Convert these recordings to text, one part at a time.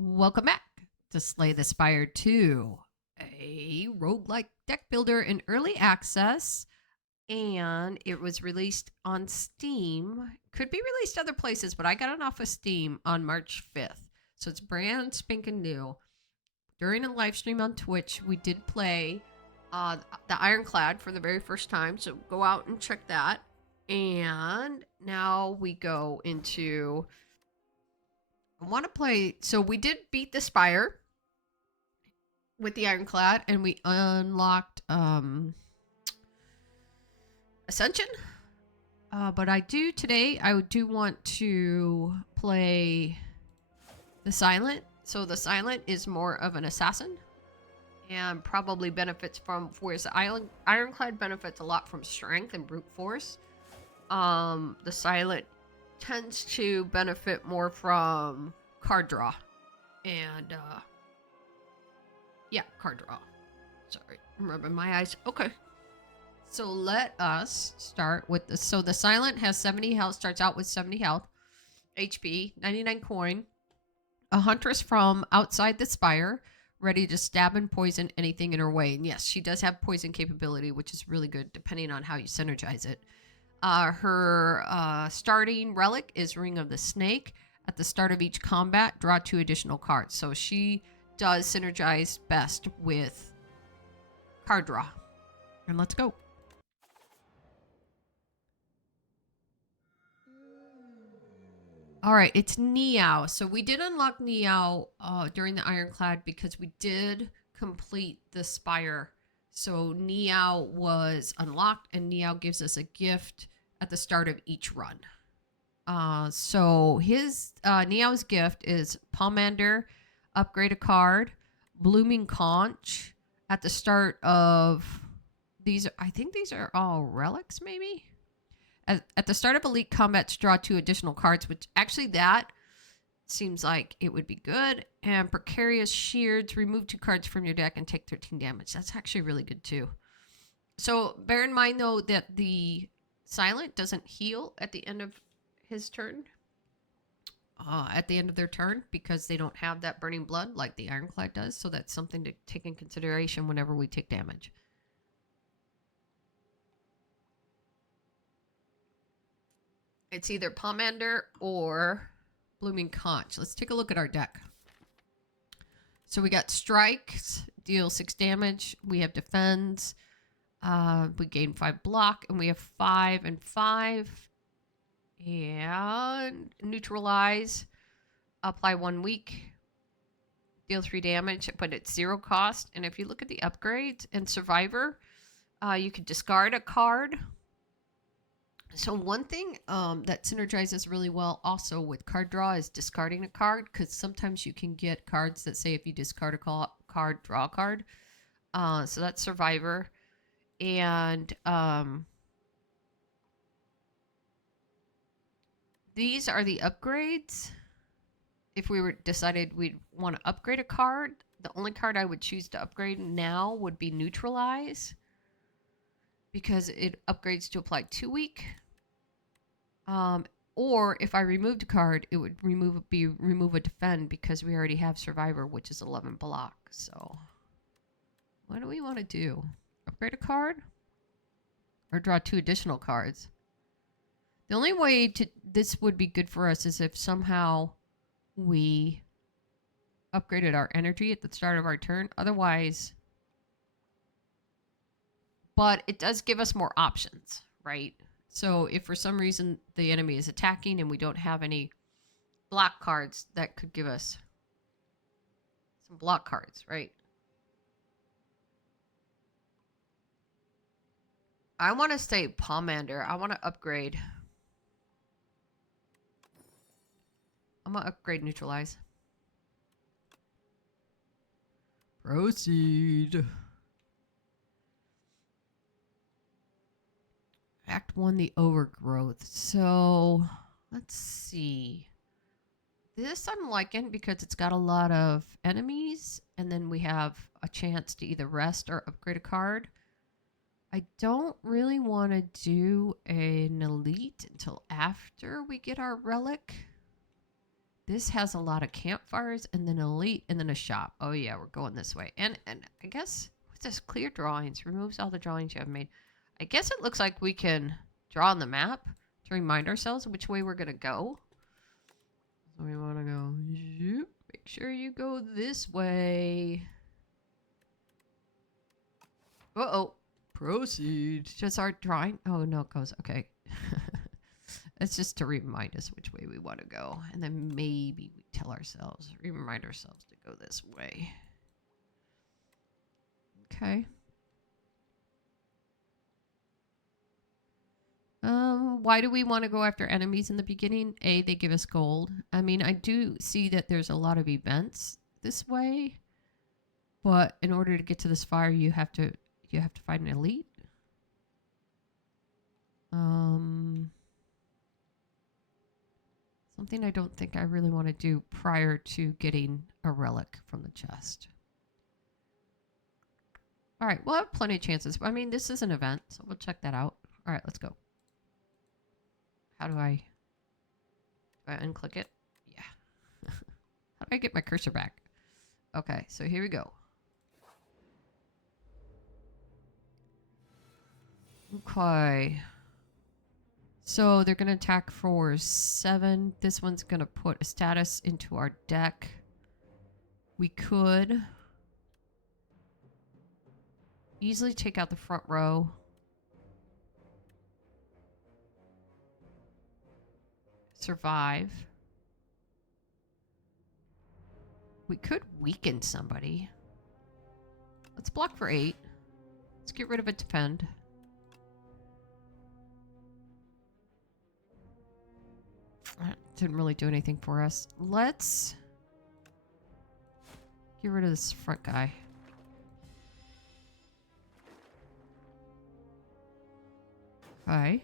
Welcome back to Slay the Spire 2, a roguelike deck builder in early access, and it was released on Steam. Could be released other places, but I got it off of Steam on March 5th. So it's brand spanking new. During a live stream on Twitch, we did play the Ironclad for the very first time, so go out and check that. And now we go into I want to play. So we did beat the Spire with the Ironclad, and we unlocked Ascension. But I do want to play the Silent. So the Silent is more of an assassin, and probably benefits from, whereas the Ironclad benefits a lot from strength and brute force. The Silent tends to benefit more from card draw and card draw. Sorry, I'm rubbing my eyes. Okay, so let us start with this. So the Silent has 70 health, starts out with 70 health, HP, 99 coin, a huntress from outside the spire, ready to stab and poison anything in her way. And yes, she does have poison capability, which is really good depending on how you synergize it. Her starting relic is Ring of the Snake. At the start of each combat, draw 2 additional cards. So she does synergize best with card draw. And let's go. All right, it's Niao. So we did unlock Niao during the Ironclad because we did complete the Spire. So Niao was unlocked, and Niao gives us a gift at the start of each run. So his Niao's gift is Pomander, upgrade a card, Blooming Conch at the start of these. I think these are all relics, maybe. At the start of elite combats, draw 2 additional cards, which actually that seems like it would be good. And Precarious Sheards, remove 2 cards from your deck and take 13 damage. That's actually really good too. So bear in mind though that the Silent doesn't heal at the end of his turn. At the end of their turn, because they don't have that burning blood like the Ironclad does. So that's something to take in consideration whenever we take damage. It's either Pomander or Blooming Conch. Let's take a look at our deck. So we got strikes, deal 6 damage. We have defends. We gain 5 block, and we have 5 and 5. And neutralize, apply 1 weak, deal 3 damage, but it's 0 cost. And if you look at the upgrades and survivor, you could discard a card. So one thing that synergizes really well also with card draw is discarding a card, because sometimes you can get cards that say if you discard a card, draw a card. So that's survivor. And these are the upgrades. If we were decided we'd want to upgrade a card, the only card I would choose to upgrade now would be neutralize, because it upgrades to apply 2 weak. Or if I removed a card, it would remove a defend, because we already have survivor, which is 11 block. So what do we want to do? Upgrade a card or draw 2 additional cards? The only way this would be good for us is if somehow we upgraded our energy at the start of our turn. Otherwise, but it does give us more options, right? So if for some reason the enemy is attacking and we don't have any block cards, that could give us some block cards, right? I want to stay Pomander. I want to upgrade. I'm going to upgrade neutralize. Proceed. Act 1, the overgrowth. So let's see. This I'm liking because it's got a lot of enemies, and then we have a chance to either rest or upgrade a card. I don't really want to do an elite until after we get our relic, This has a lot of campfires and then elite and then a shop. Oh yeah, we're going this way. And I guess what's this? Clear drawings. Removes all the drawings you have made. I guess it looks like we can draw on the map to remind ourselves which way we're gonna go. So we wanna go. Make sure you go this way. Uh-oh. Proceed. Just our drawing. Oh no, it goes. Okay. It's just to remind us which way we want to go. And then maybe we tell ourselves, remind ourselves to go this way. Okay. Why do we want to go after enemies in the beginning? A, they give us gold. I mean, I do see that there's a lot of events this way. But in order to get to this fire, you have to fight an elite. Something I don't think I really want to do prior to getting a relic from the chest. All right, we'll have plenty of chances. I mean, this is an event, so we'll check that out. All right, let's go. How do I unclick it? Yeah. How do I get my cursor back? Okay, so here we go. Okay. So they're going to attack for 7. This one's going to put a status into our deck. We could easily take out the front row. Survive. We could weaken somebody. Let's block for 8. Let's get rid of a defend. That didn't really do anything for us. Let's get rid of this front guy. Okay.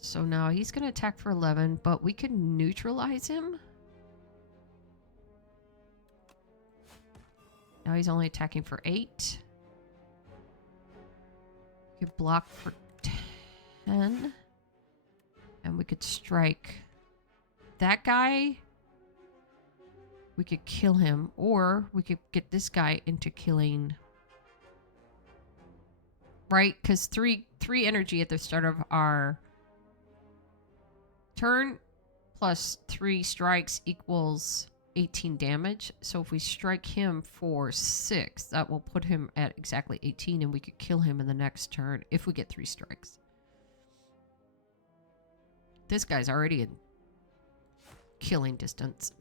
So now he's going to attack for 11, but we can neutralize him. Now he's only attacking for 8. We could block for 10. And we could strike that guy. We could kill him. Or we could get this guy into killing. Right? Because three energy at the start of our turn plus 3 strikes equals 18 damage. So if we strike him for 6, that will put him at exactly 18. And we could kill him in the next turn if we get 3 strikes. This guy's already in killing distance.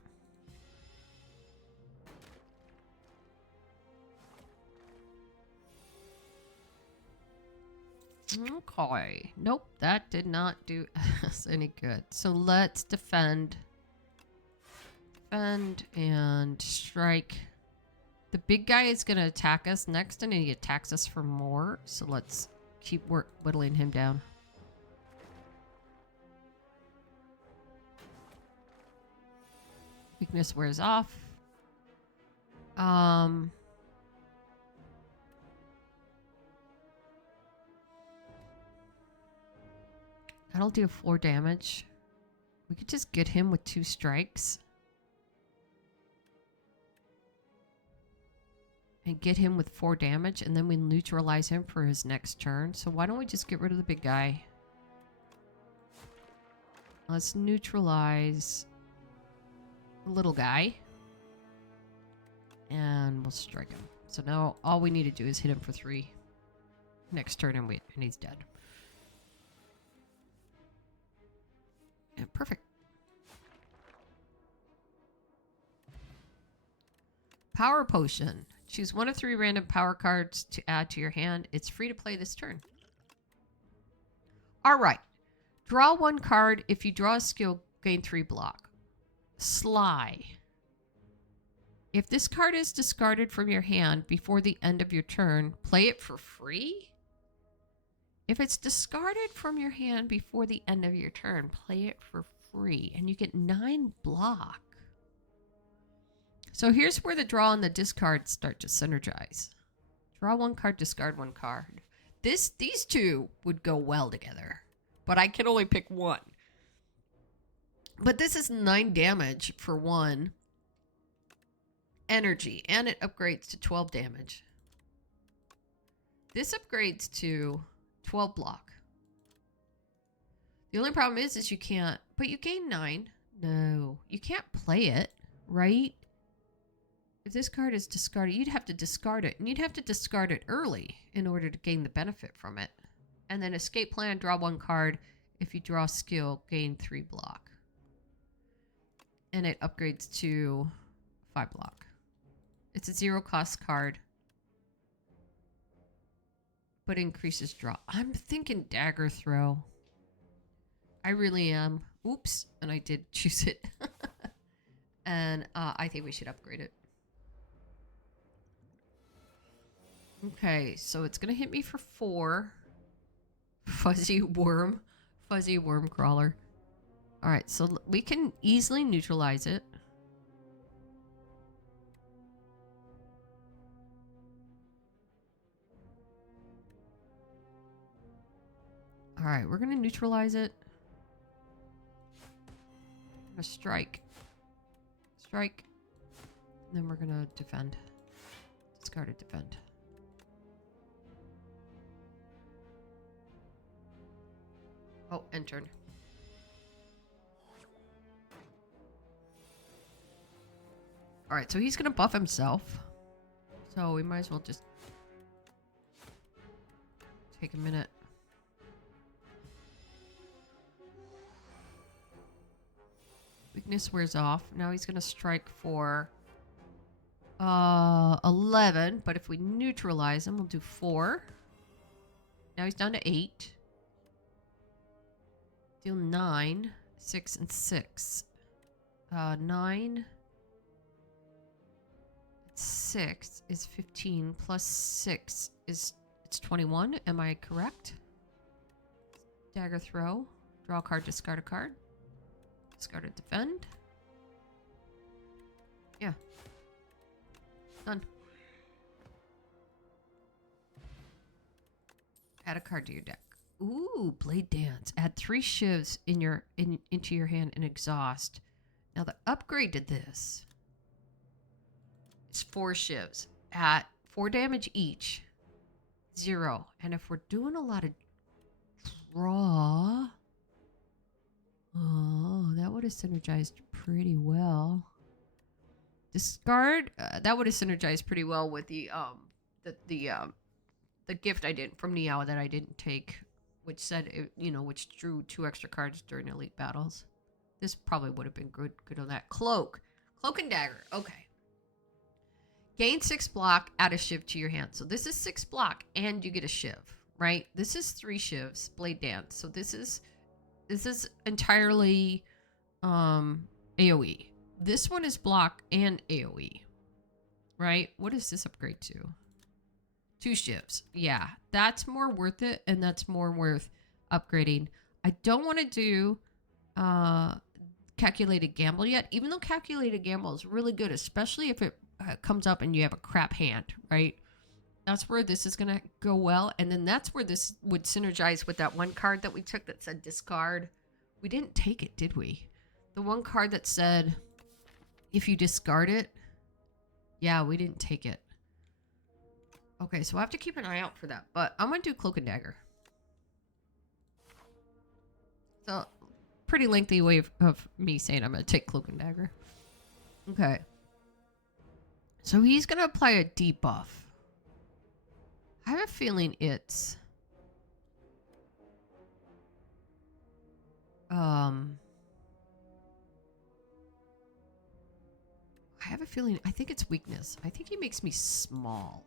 Okay. Nope, that did not do us any good. So let's defend. Defend and strike. The big guy is going to attack us next, and he attacks us for more. So let's keep whittling him down. Weakness wears off. That'll do 4 damage. We could just get him with 2 strikes. And get him with 4 damage, and then we neutralize him for his next turn. So why don't we just get rid of the big guy? Let's neutralize the little guy. And we'll strike him. So now all we need to do is hit him for 3 next turn, and he's dead. Yeah, perfect. Power Potion. Choose 1 of 3 random power cards to add to your hand. It's free to play this turn. Alright. Draw 1 card. If you draw a skill, gain 3 block. Sly. If this card is discarded from your hand before the end of your turn, play it for free? If it's discarded from your hand before the end of your turn, play it for free. And you get 9 block. So here's where the draw and the discard start to synergize. Draw 1 card, discard 1 card. These two would go well together. But I can only pick 1. But this is 9 damage for 1 energy, and it upgrades to 12 damage. This upgrades to 12 block. The only problem is you can't, but you gain 9. No, you can't play it, right? If this card is discarded, you'd have to discard it, and you'd have to discard it early in order to gain the benefit from it. And then escape plan, draw 1 card. If you draw skill, gain 3 block. And it upgrades to 5 block. It's a 0 cost card, but increases draw. I'm thinking dagger throw. I really am. Oops, and I did choose it. And I think we should upgrade it. Okay, so it's gonna hit me for 4. Fuzzy worm crawler. All right, so we can easily neutralize it. All right, we're gonna neutralize it. I'm gonna strike, and then we're gonna defend. Discard it, defend. Oh, end turn. All right, so he's gonna buff himself. So we might as well just take a minute. Weakness wears off. Now he's gonna strike for 11, but if we neutralize him, we'll do 4. Now he's down to 8. Deal 9, 6, and 6. 9, 6 is 15, plus 6 is, it's 21. Am I correct? Dagger throw. Draw a card, discard a card. Discard a defend. Yeah. Done. Add a card to your deck. Ooh, Blade Dance. Add 3 shivs into your hand and exhaust. Now the upgrade to this is 4 shivs at 4 damage each. 0. And if we're doing a lot of draw, oh, that would have synergized pretty well. Discard. That would have synergized pretty well with the gift I did from Niao that I didn't take, which said it, which drew 2 extra cards during elite battles. This probably would have been good on that. Cloak and dagger. Okay. Gain 6 block. Add a shiv to your hand. So this is 6 block, and you get a shiv, right? This is 3 shivs. Blade Dance. So this is entirely AoE. This one is block and AoE, right? What does this upgrade to? 2 shivs. Yeah, that's more worth it, and that's more worth upgrading. I don't want to do Calculated Gamble yet, even though Calculated Gamble is really good, especially if it comes up and you have a crap hand, right? That's where this is going to go well, and then that's where this would synergize with that one card that we took that said discard. We didn't take it, did we? The one card that said if you discard it. Yeah, we didn't take it. Okay, so I have to keep an eye out for that, but I'm going to do Cloak and Dagger. So, pretty lengthy way of me saying I'm going to take Cloak and Dagger. Okay. So he's going to apply a debuff. I have a feeling it's... I have a feeling... I think it's weakness. I think he makes me small.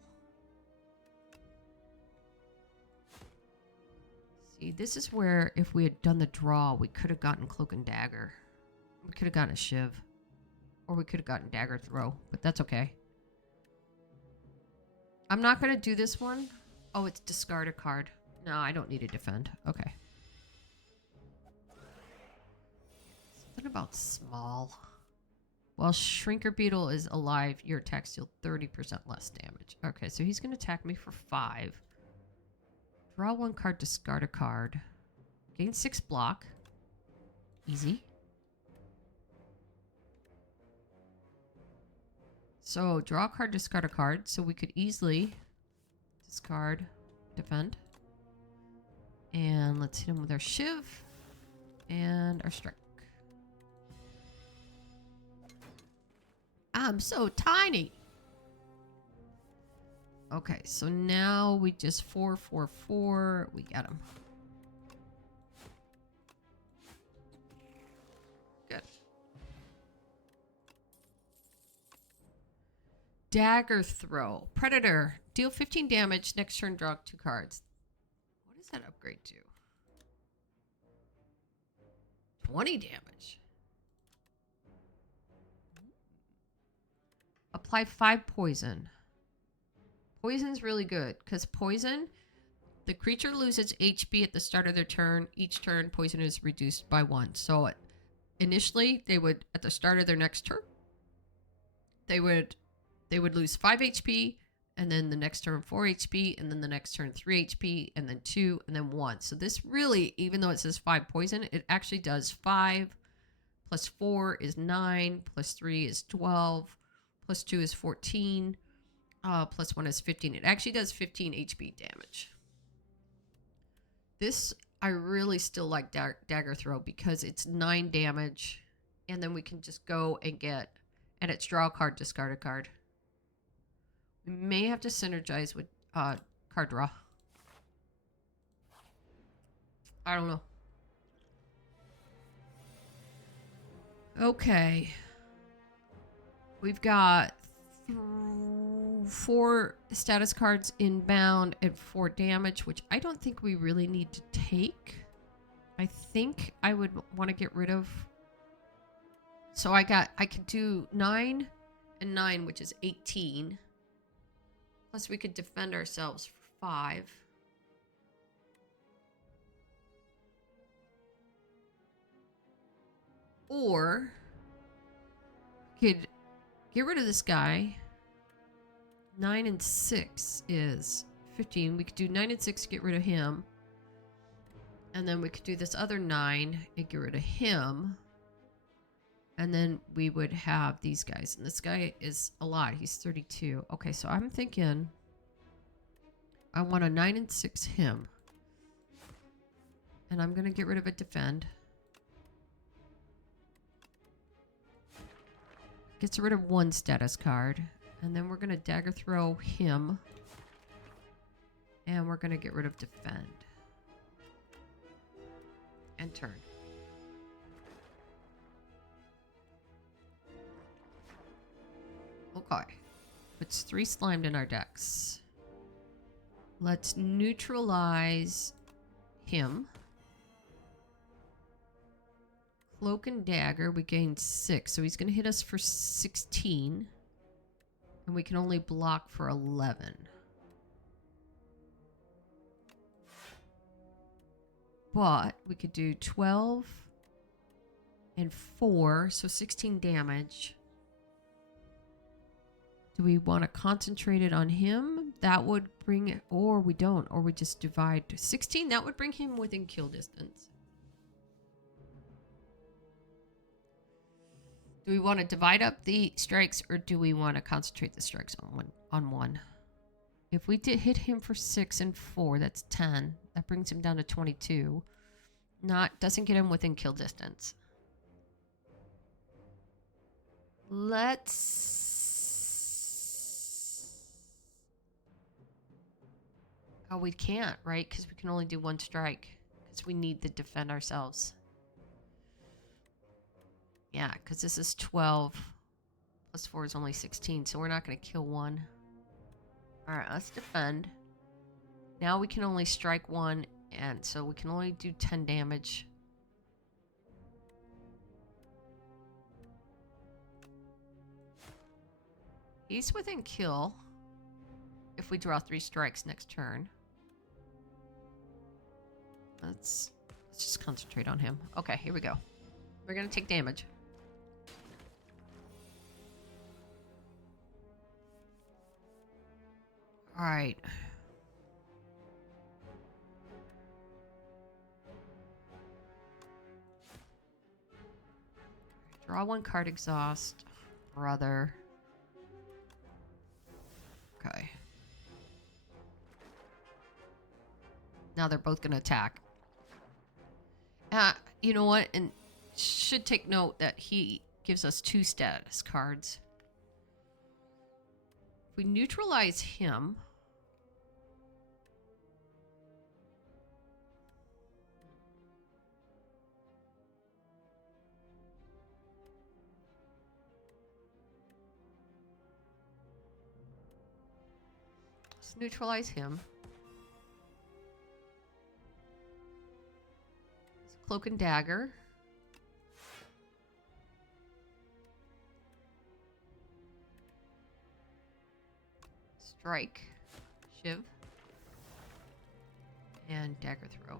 See, this is where if we had done the draw, we could have gotten Cloak and Dagger. We could have gotten a Shiv. Or we could have gotten Dagger Throw. But that's okay. I'm not going to do this one. Oh, it's discard a card. No, I don't need to defend. Okay. Something about small. While Shrinker Beetle is alive, your attacks deal 30% less damage. Okay, so he's going to attack me for 5. Draw 1 card, discard a card. Gain 6 block. Easy. So draw a card, discard a card. So we could easily discard, defend. And let's hit him with our Shiv and our Strike. I'm so tiny. Okay, so now we just 4/4/4. We got him. Good. Dagger throw. Predator. Deal 15 damage. Next turn, draw 2 cards. What does that upgrade to? 20 damage. Apply 5 poison. Poison's really good because poison, the creature loses HP at the start of their turn. Each turn, poison is reduced by 1. So initially, they would, at the start of their next turn, they would lose 5 HP, and then the next turn 4 HP, and then the next turn 3 HP, and then 2, and then 1. So this really, even though it says 5 poison, it actually does 5 plus 4 is 9, plus 3 is 12, plus 2 is 14, plus 1 is 15. It actually does 15 HP damage. This, I really still like Dagger Throw because it's 9 damage, and then we can just go and get, and it's draw a card, discard a card. We may have to synergize with card draw. I don't know. Okay. We've got 4 status cards inbound and 4 damage, which I don't think we really need to take. I think I would want to get rid of. So I could do 9 and 9, which is 18. Plus we could defend ourselves for 5. Or could get rid of this guy. 9 and 6 is 15. We could do 9 and 6, get rid of him. And then we could do this other 9 and get rid of him. And then we would have these guys. And this guy is a lot. He's 32. Okay, so I'm thinking I want a 9 and 6 him. And I'm going to get rid of a defend. Gets rid of 1 status card. And then we're going to dagger throw him. And we're going to get rid of defend. And turn. Okay. Puts 3 slimed in our decks. Let's neutralize him. Cloak and dagger, we gained 6. So he's going to hit us for 16. And we can only block for 11. But we could do 12 and 4. So 16 damage. Do we want to concentrate it on him? That would bring it, or we don't, or we just divide 16. That would bring him within kill distance. Do we want to divide up the strikes, or do we want to concentrate the strikes on one? If we did hit him for 6 and 4, that's 10. That brings him down to 22. Doesn't get him within kill distance. Let's... Oh, we can't, right? Because we can only do 1 strike. Because we need to defend ourselves. Yeah, because this is 12. Plus 4 is only 16. So we're not going to kill 1. Alright, let's defend. Now we can only strike 1. And so we can only do 10 damage. He's within kill. If we draw 3 strikes next turn. Let's just concentrate on him. Okay, here we go. We're going to take damage. All right. Draw 1 card, exhaust. Brother. Okay. Now they're both going to attack. You know what? And should take note that he gives us 2 status cards. If we neutralize him... Let's neutralize him. Cloak and Dagger. Strike. Shiv. And Dagger Throw.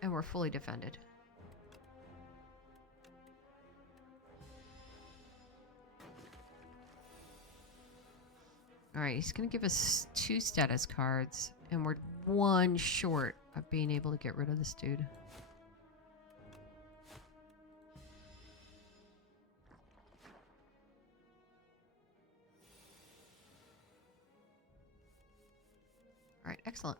And we're fully defended. Alright, he's going to give us 2 status cards. And we're 1 short of being able to get rid of this dude. Alright, excellent.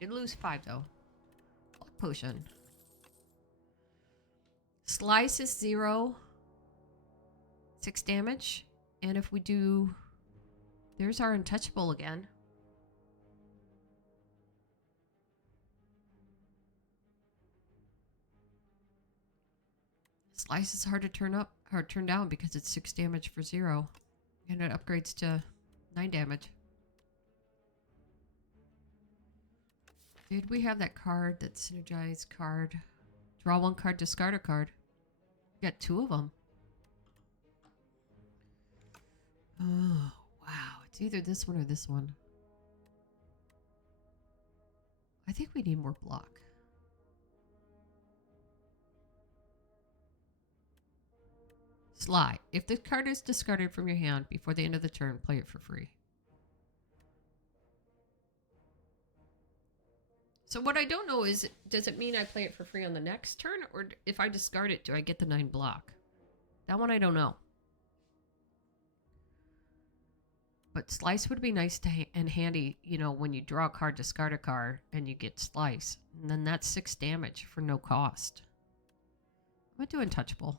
Did lose 5 though. Luck potion. Slice is 0. 6 damage. And if we do... There's our untouchable again. Slice is hard to turn down because it's 6 damage for 0. And it upgrades to 9 damage. Did we have that card, that synergized card? Draw 1 card, discard a card. We got 2 of them. Oh, wow. It's either this one or this one. I think we need more block. Sly. If the card is discarded from your hand before the end of the turn, play it for free. So what I don't know is, does it mean I play it for free on the next turn? Or if I discard it, do I get the 9 block? That one I don't know. But Slice would be nice to and handy, you know, when you draw a card, discard a card, and you get Slice. And then that's 6 damage for no cost. I'm going to do Untouchable.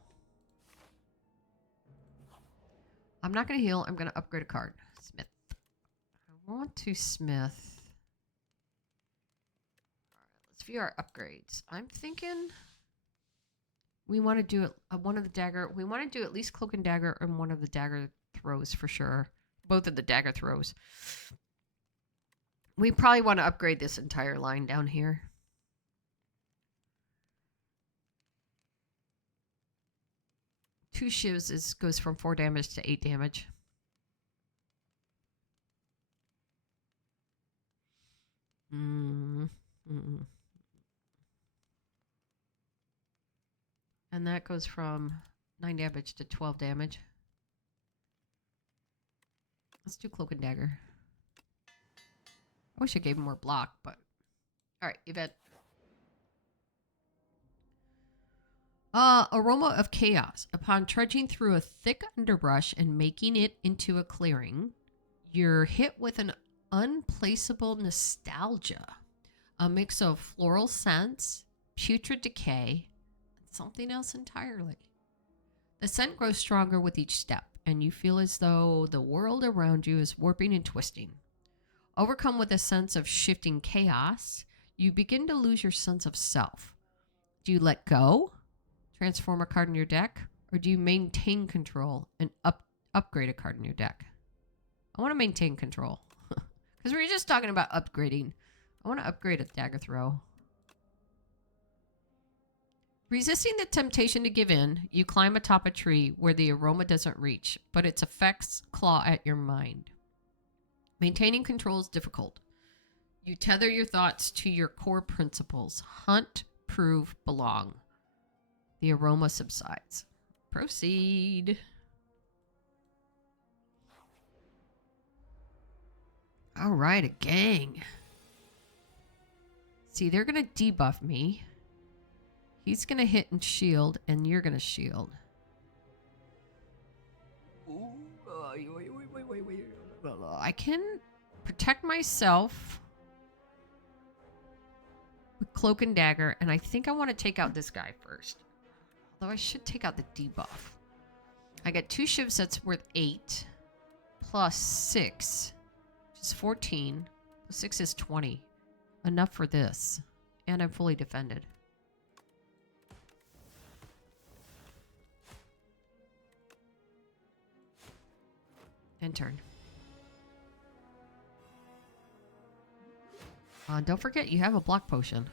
I'm not going to heal. I'm going to upgrade a card. Smith. I want to Smith. All right, let's view our upgrades. I'm thinking we want to do it. One of the dagger. We want to do at least Cloak and Dagger and one of the dagger throws for sure. Both of the dagger throws. We probably want to upgrade this entire line down here. Two shivs goes from 4 damage to 8 damage. And that goes from 9 damage to 12 damage. Let's do Cloak and Dagger. I wish I gave him more block, but... Alright, event. Aroma of Chaos. Upon trudging through a thick underbrush and making it into a clearing, you're hit with an unplaceable nostalgia. A mix of floral scents, putrid decay, and something else entirely. The scent grows stronger with each step, and you feel as though the world around you is warping and twisting. Overcome with a sense of shifting chaos, you begin to lose your sense of self. Do you let go, transform a card in your deck, or do you maintain control and upgrade a card in your deck? I want to maintain control. Because we were just talking about upgrading. I want to upgrade a dagger throw. Resisting the temptation to give in, you climb atop a tree where the aroma doesn't reach, but its effects claw at your mind. Maintaining control is difficult. You tether your thoughts to your core principles. Hunt, prove, belong. The aroma subsides. Proceed. All right, a gang. See, they're going to debuff me. He's going to hit and shield, and you're going to shield. Ooh, I can protect myself with Cloak and Dagger, and I think I want to take out this guy first. Although I should take out the debuff. I get 2 shivs that's worth 8, plus 6, which is 14. Plus 6 is 20. Enough for this. And I'm fully defended. End turn. Don't forget, you have a block potion.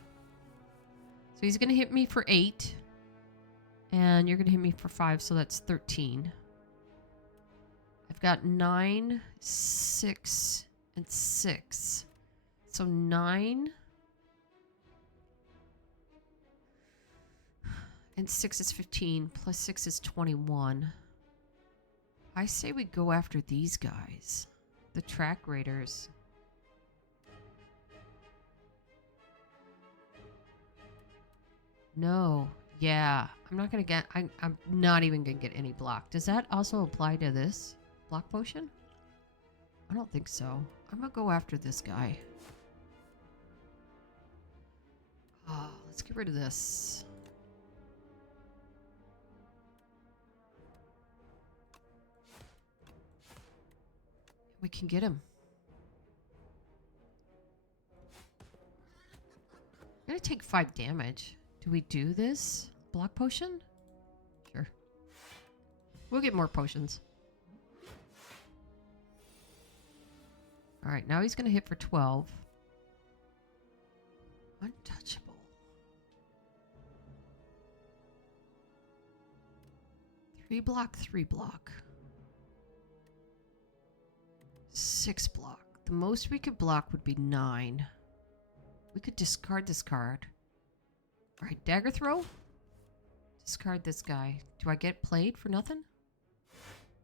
So he's going to hit me for 8. And you're going to hit me for 5, so that's 13. I've got 9, 6, and 6. So 9. And 6 is 15, plus 6 is 21. I say we go after these guys. The track raiders. No. Yeah. I'm not going to get... I'm not even going to get any block. Does that also apply to this block potion? I don't think so. I'm going to go after this guy. Oh, let's get rid of this. We can get him. I'm going to take 5 damage. Do we do this? Block potion? Sure. We'll get more potions. Alright, now he's going to hit for 12. Untouchable. 3 block, 3 block. 6 block. The most we could block would be 9. We could discard this card. Alright, dagger throw. Discard this guy. Do I get played for nothing?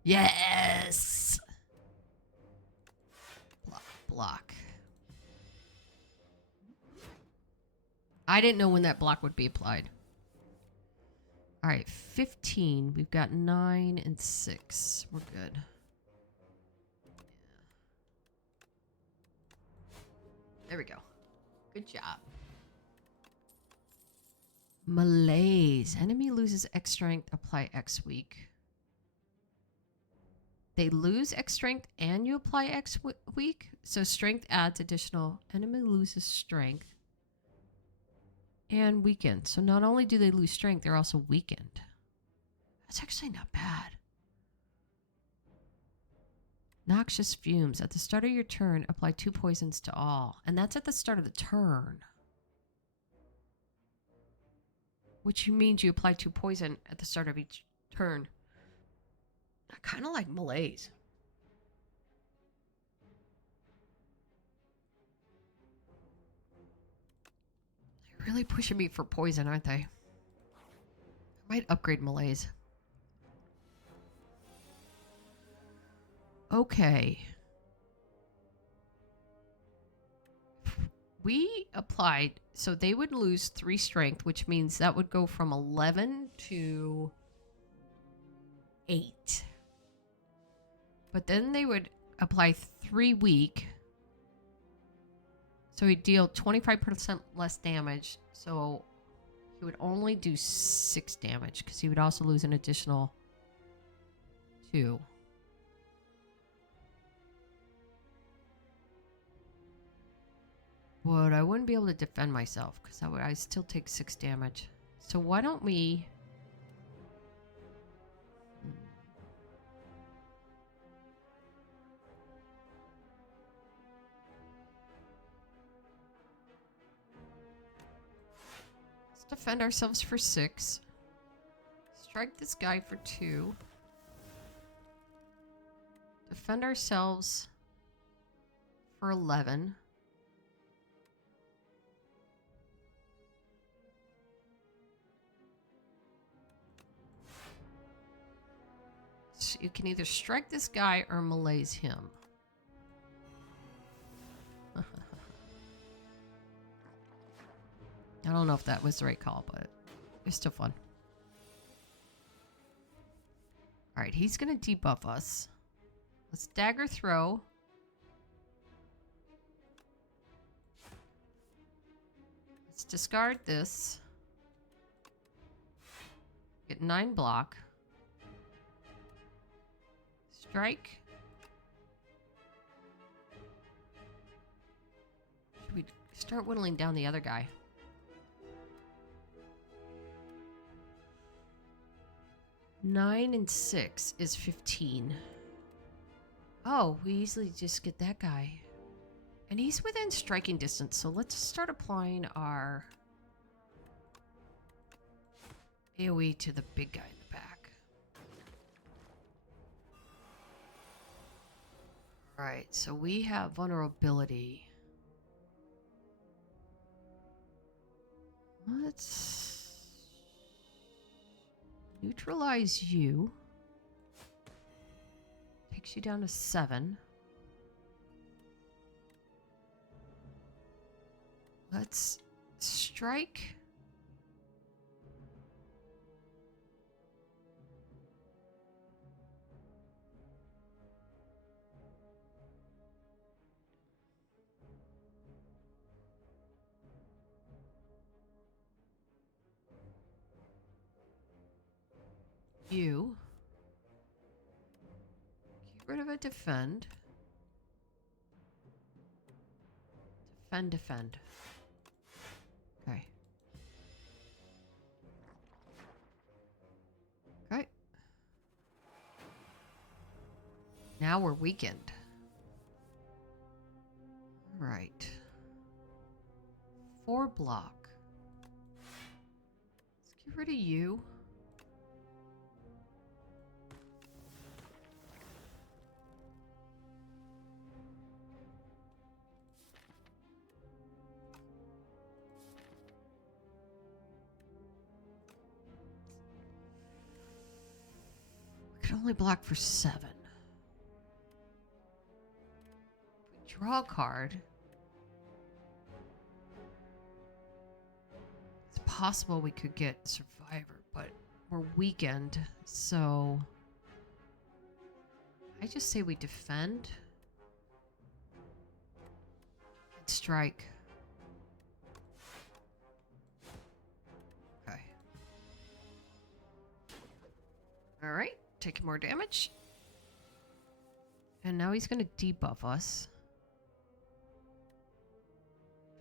Yes! Block, block. I didn't know when that block would be applied. Alright, 15. We've got 9 and 6. We're good. There we go. Good job. Malaise. Enemy loses X strength, apply X weak. They lose X strength and you apply X weak. So strength adds additional. Enemy loses strength and weakened. So not only do they lose strength, they're also weakened. That's actually not bad. Noxious fumes. At the start of your turn, apply 2 poisons to all. And that's at the start of the turn. Which means you apply 2 poison at the start of each turn. I kind of like malaise. They're really pushing me for poison, aren't they? I might upgrade malaise. Okay. We applied, so they would lose 3 strength, which means that would go from 11 to 8. But then they would apply 3 weak. So he'd deal 25% less damage. So he would only do 6 damage because he would also lose an additional 2. But I wouldn't be able to defend myself because I still take 6 damage. So why don't we... Let's defend ourselves for 6. Strike this guy for 2. Defend ourselves for 11. You can either strike this guy or malaise him. I don't know if that was the right call, but it's still fun. Alright, he's going to debuff us. Let's dagger throw. Let's discard this. Get 9 block. Strike. Should we start whittling down the other guy? Nine and 6 is 15. Oh, we easily just get that guy. And he's within striking distance, so let's start applying our AoE to the big guy in the back. Alright, so we have vulnerability. Let's neutralize you. Takes you down to 7. Let's strike. You. Get rid of a defend. Defend. Okay. Okay. Now we're weakened. All right. 4 block. Let's get rid of you. Can only block for 7. If we draw a card, it's possible we could get Survivor, but we're weakened, so I just say we defend and strike. Okay. All right. Taking more damage. And now he's going to debuff us.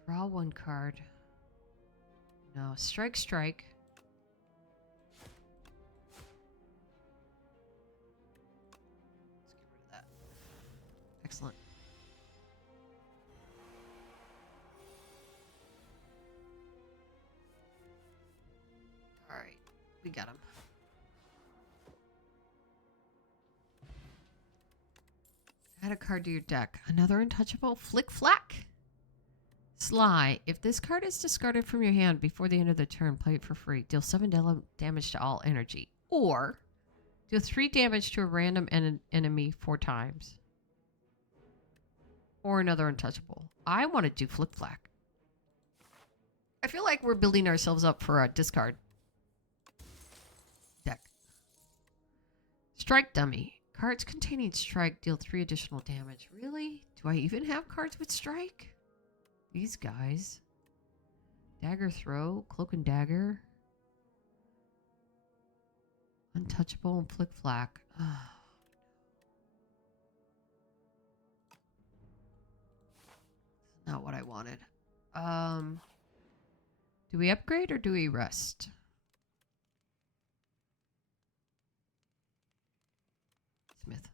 Draw 1 card. No, strike. Let's get rid of that. Excellent. All right, we got him. Add a card to your deck. Another untouchable. Flick Flack. Sly. If this card is discarded from your hand before the end of the turn, play it for free. Deal 7 damage to all energy. Or deal 3 damage to a random enemy 4 times. Or another untouchable. I want to do Flick Flack. I feel like we're building ourselves up for a discard deck. Strike Dummy. Cards containing strike deal 3 additional damage. Really? Do I even have cards with strike? These guys. Dagger Throw, Cloak and Dagger. Untouchable and Flick Flack. Oh. Not what I wanted. Do we upgrade or do we rest? Smith.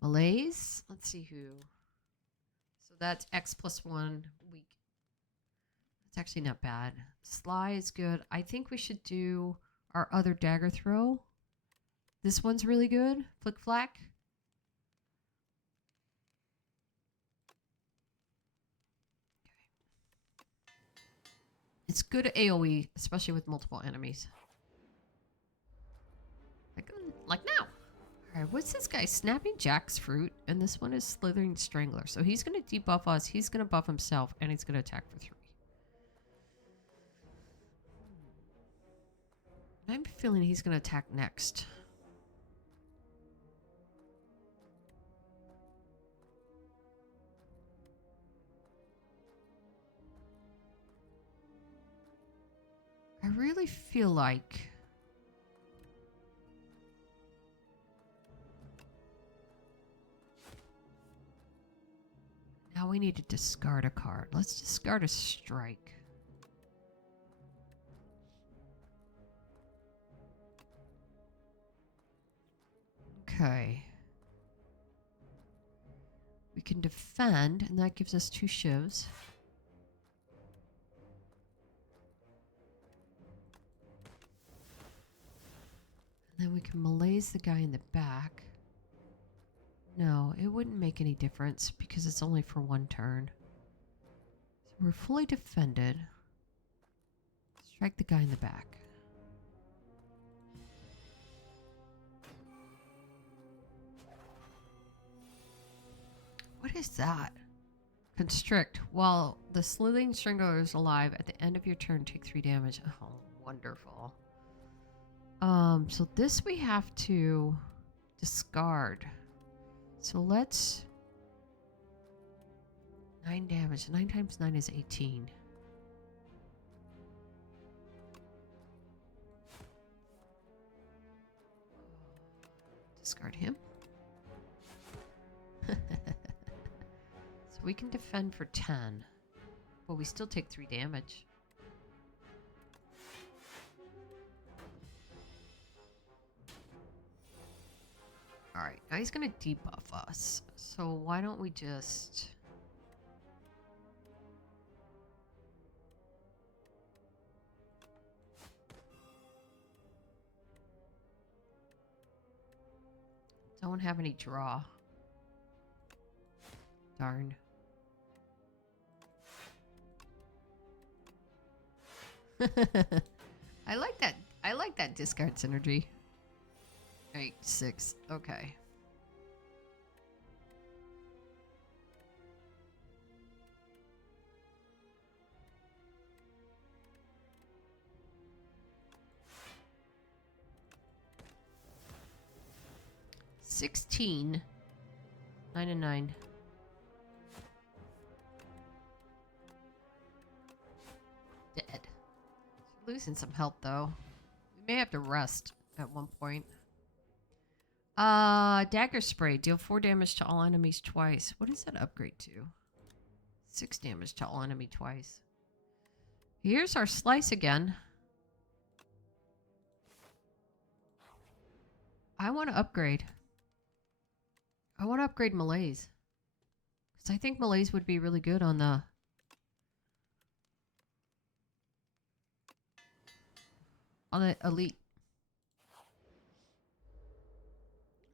Malaise. Let's see who. So that's X plus 1 weak. That's actually not bad. Sly is good. I think we should do our other Dagger Throw. This one's really good. Flick Flack. It's good at AoE, especially with multiple enemies. Like now. Alright, what's this guy? Snapping Jack's Fruit, and this one is Slithering Strangler. So he's going to debuff us, he's going to buff himself, and he's going to attack for 3. I'm feeling he's going to attack next. really feel like... Now we need to discard a card. Let's discard a strike. Okay. We can defend, and that gives us 2 shivs. And then we can malaise the guy in the back. No, it wouldn't make any difference because it's only for 1 turn. So we're fully defended. Strike the guy in the back. What is that? Constrict. While the slithering strangler is alive, at the end of your turn, take 3 damage. Oh, wonderful. So this we have to discard. So let's... 9 damage. 9 times 9 is 18. Discard him. So we can defend for 10. But we still take 3 damage. Alright, now he's gonna debuff us. So why don't we just... Don't have any draw. Darn. I like that. I like that discard synergy. 8, 6. Okay. $16. 9 and 9. Dead. Losing some health though. We may have to rest at one point. Dagger spray. Deal 4 damage to all enemies twice. What does that upgrade to? 6 damage to all enemy twice. Here's our slice again. I want to upgrade. I want to upgrade Malaise. Because I think Malaise would be really good on the... elite.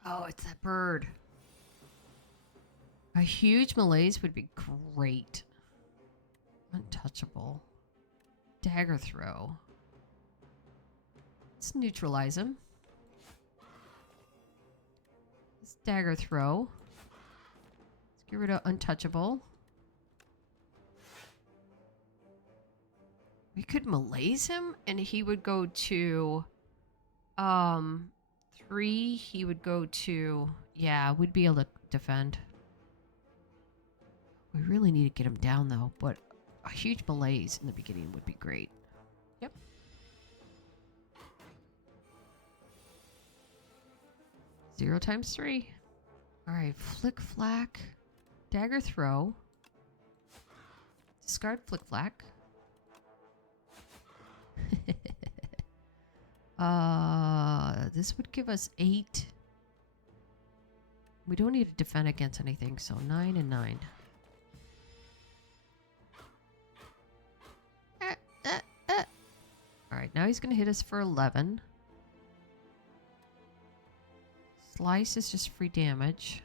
Oh, it's that bird. A huge Malaise would be great. Untouchable. Dagger throw. Let's neutralize him. Let's dagger throw. Let's get rid of untouchable. We could Malaise him and he would go to 3. He would go to, yeah, we'd be able to defend. We really need to get him down though, but a huge Malaise in the beginning would be great. Yep. Zero times 3. All right, flick flack, dagger throw, discard flick flack. This would give us 8. We don't need to defend against anything, so 9 and 9. Alright, now he's gonna hit us for 11. Slice is just free damage.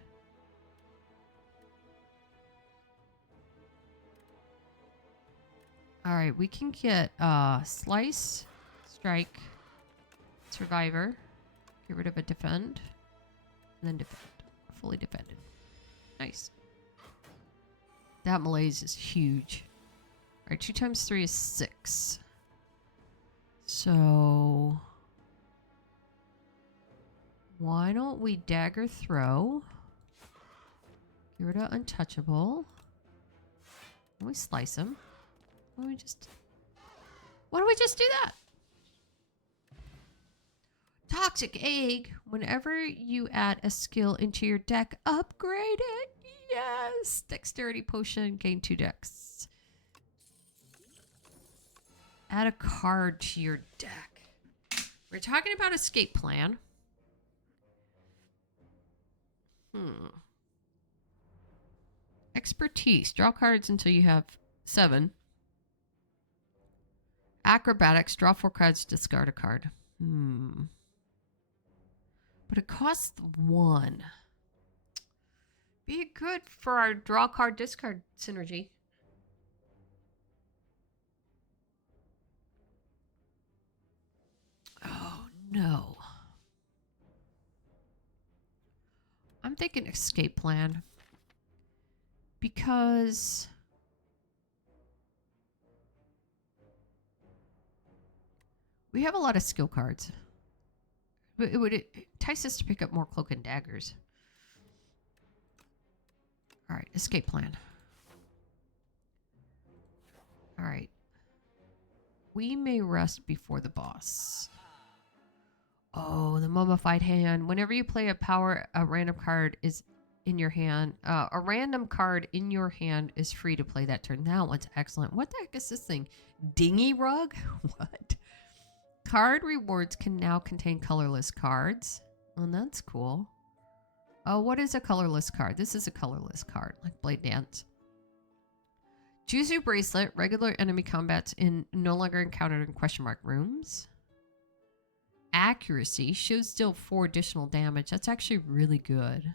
Alright, we can get slice, strike, survivor, get rid of a defend, and then defend. Fully defended. Nice. That Malaise is huge. Alright, 2 times 3 is 6. So why don't we dagger throw? Get rid of untouchable. And we slice him. Why don't we just do that? Toxic Egg. Whenever you add a skill into your deck, upgrade it. Yes. Dexterity Potion. Gain 2 dex. Add a card to your deck. We're talking about escape plan. Expertise. Draw cards until you have 7. Acrobatics. Draw 4 cards, discard a card. But it costs 1. Be good for our draw card, discard synergy. Oh, no. I'm thinking escape plan. Because we have a lot of skill cards. It would entice us to pick up more cloak and daggers. All right, escape plan. All right. We may rest before the boss. Oh, the mummified hand. Whenever you play a random card is in your hand. A random card in your hand is free to play that turn. That one's excellent. What the heck is this thing? Dingy rug? What? Card rewards can now contain colorless cards. Oh, that's cool. Oh, what is a colorless card? This is a colorless card, like Blade Dance. Juzu Bracelet. Regular enemy combats no longer encountered in question mark rooms. Accuracy. Shivs deal 4 additional damage. That's actually really good.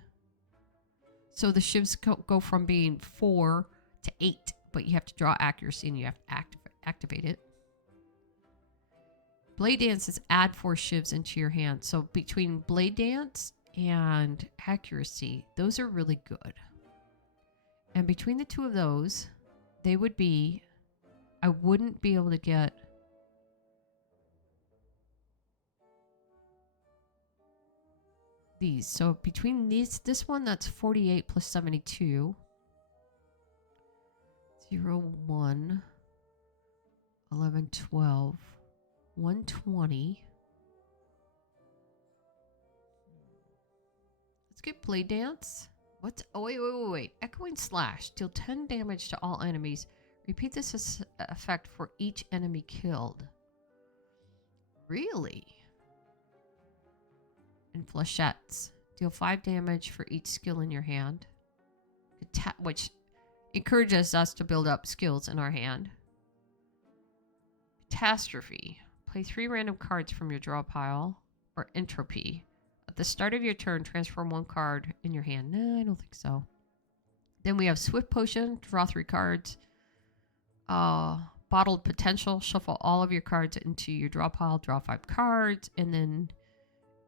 So the shivs go from being 4 to 8, but you have to draw accuracy and you have to activate it. Blade Dance is add 4 shivs into your hand. So between Blade Dance and accuracy, those are really good. And between the 2 of those, they would be... I wouldn't be able to get... these. So between this one, that's 48 plus 72. 0, 1, 11, 12, 120. Let's get Blade Dance. What's... oh, wait. Echoing Slash. Deal 10 damage to all enemies. Repeat this effect for each enemy killed. Really? And Flechettes. Deal 5 damage for each skill in your hand. Which encourages us to build up skills in our hand. Catastrophe. Play 3 random cards from your draw pile. Or Entropy. At the start of your turn, transform 1 card in your hand. No, I don't think so. Then we have Swift Potion. Draw 3 cards. Bottled Potential. Shuffle all of your cards into your draw pile. Draw 5 cards. And then...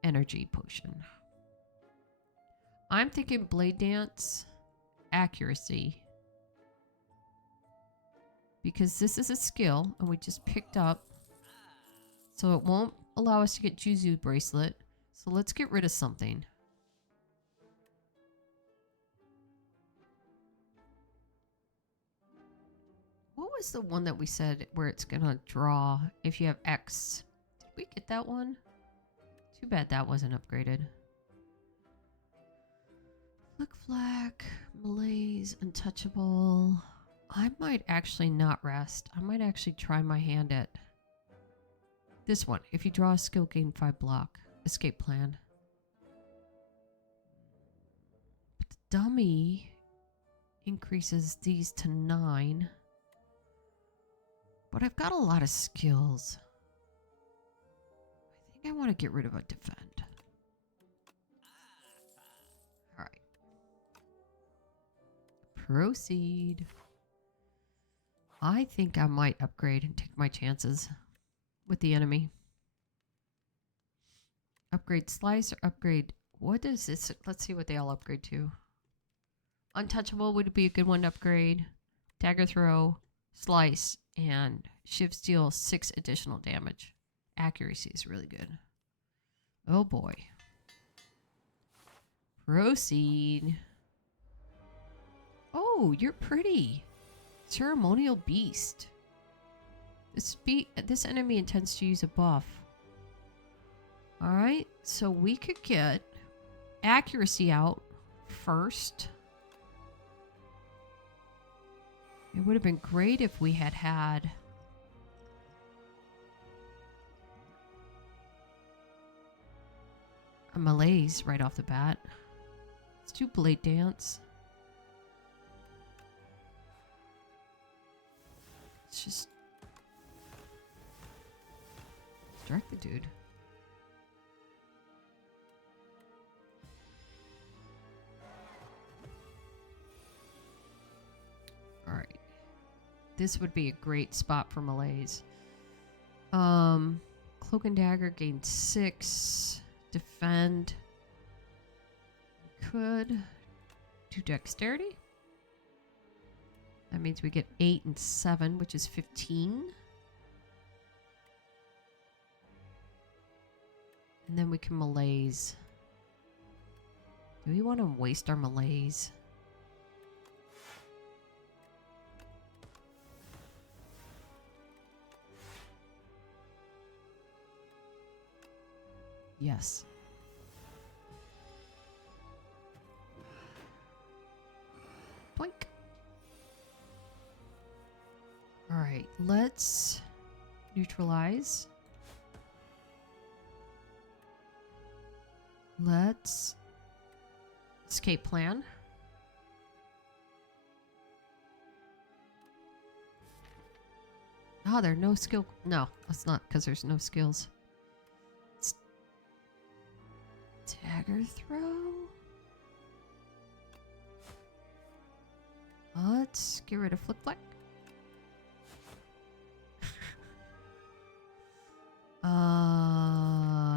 Energy Potion. I'm thinking Blade Dance, Accuracy. Because this is a skill, and we just picked up. So it won't allow us to get Juzu Bracelet. So let's get rid of something. What was the one that we said where it's going to draw if you have X? Did we get that one? Too bad that wasn't upgraded. Flick Flack, Malaise, Untouchable. I might actually not rest. I might actually try my hand at this one. If you draw a skill, gain 5 block. Escape Plan. But the dummy increases these to 9. But I've got a lot of skills. I want to get rid of a defend. All right. Proceed. I think I might upgrade and take my chances with the enemy. Upgrade Slice or upgrade... what is this? Let's see what they all upgrade to. Untouchable would be a good one to upgrade. Dagger Throw, Slice, and Shiv deal 6 additional damage. Accuracy is really good. Oh boy. Proceed. Oh, you're pretty. Ceremonial Beast. This enemy intends to use a buff. All right, so we could get accuracy out first. It would have been great if we had had a malaise right off the bat. Let's do Blade Dance. Let's just strike the dude. Alright. This would be a great spot for malaise. Cloak and Dagger gained 6. Defend. Could do Dexterity. That means we get 8 and 7, which is 15. And then we can malaise. Do we want to waste our malaise? Yes. Boink. All right, let's neutralize. Let's escape plan. Oh, there are no skill. No, that's not because there's no skills. Dagger throw. Let's get rid of Flick Flack.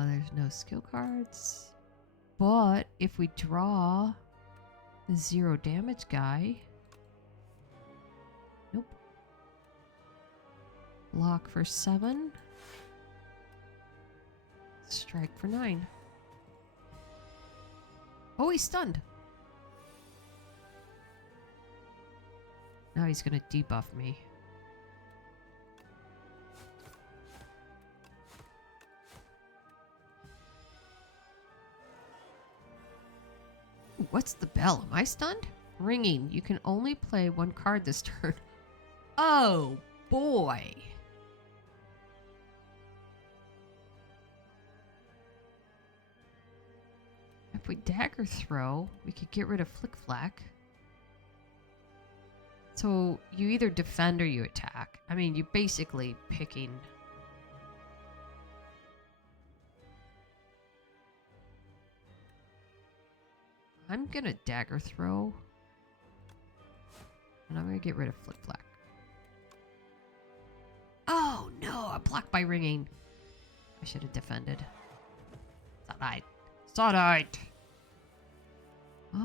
There's no skill cards. But if we draw the 0 damage guy. Nope. Block for 7. Strike for 9. Oh, he's stunned. Now he's gonna debuff me. Ooh, what's the bell? Am I stunned? Ringing. You can only play 1 card this turn. Oh, boy. If we dagger throw, we could get rid of Flick Flack. So you either defend or you attack. I mean, you're basically picking. I'm gonna dagger throw. And I'm gonna get rid of Flick Flack. Oh no, I blocked by ringing. I should have defended. Alright. Alright.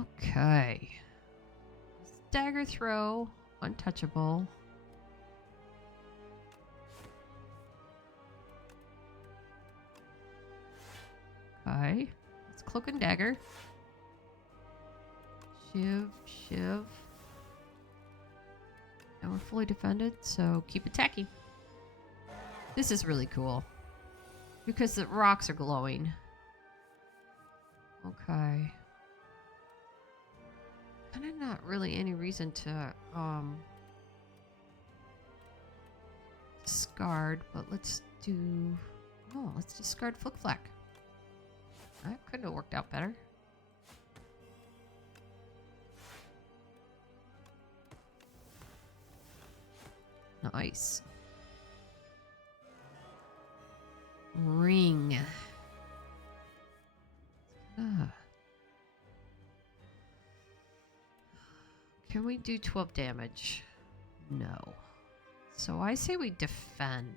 Okay. Dagger throw. Untouchable. Okay. Let's cloak and dagger. Shiv, shiv. And we're fully defended, so keep attacking. This is really cool. Because the rocks are glowing. Okay. Kind of not really any reason to discard, but let's do. Oh, let's discard Flick Flack. That couldn't have worked out better. Nice. Ring. Can we do 12 damage? No. So I say we defend.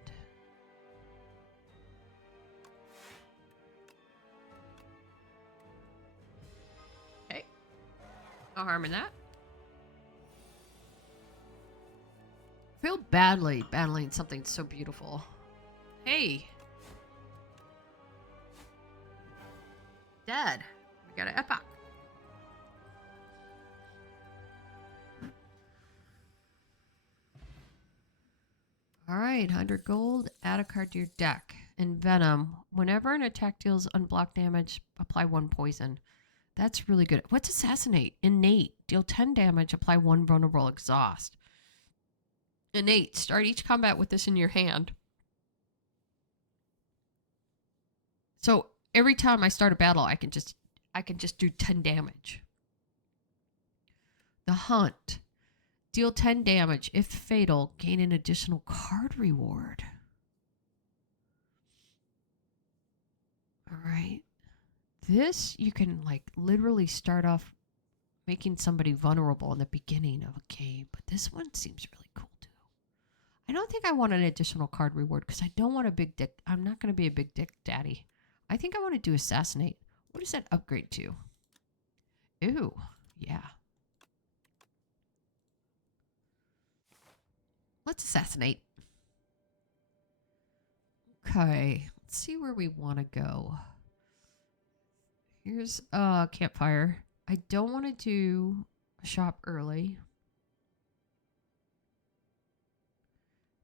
Okay. No harm in that. I feel badly battling something so beautiful. Hey. Dead. We got an epoch. Alright, 100 gold. Add a card to your deck. and venom. Whenever an attack deals unblocked damage, apply 1 poison. That's really good. What's assassinate? Innate. Deal 10 damage, apply 1 vulnerable exhaust. Innate. Start each combat with this in your hand. So every time I start a battle, I can just do 10 damage. The Hunt. Deal 10 damage. If fatal, gain an additional card reward. All right. This, you can like literally start off making somebody vulnerable in the beginning of a game. But this one seems really cool too. I don't think I want an additional card reward because I don't want a big dick. I'm not going to be a big dick daddy. I think I want to do assassinate. What does that upgrade to? Ooh, yeah. Let's assassinate. Okay, let's see where we want to go. Here's a campfire. I don't want to do a shop early.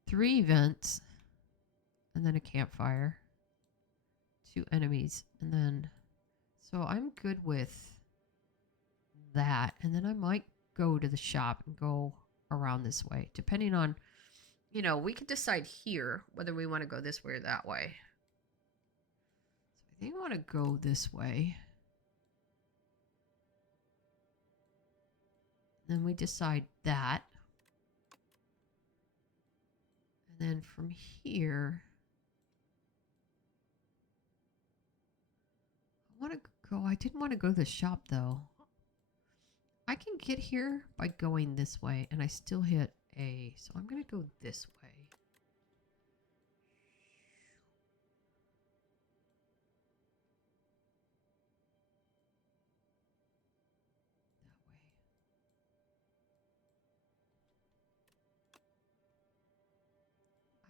3 events. And then a campfire. 2 enemies. And then... So I'm good with that. And then I might go to the shop and go around this way. Depending on... You know, we could decide here whether we want to go this way or that way. So I think I want to go this way. Then we decide that. And then from here, I want to go. I didn't want to go to the shop though. I can get here by going this way, and I still hit A. So I'm going to go this way.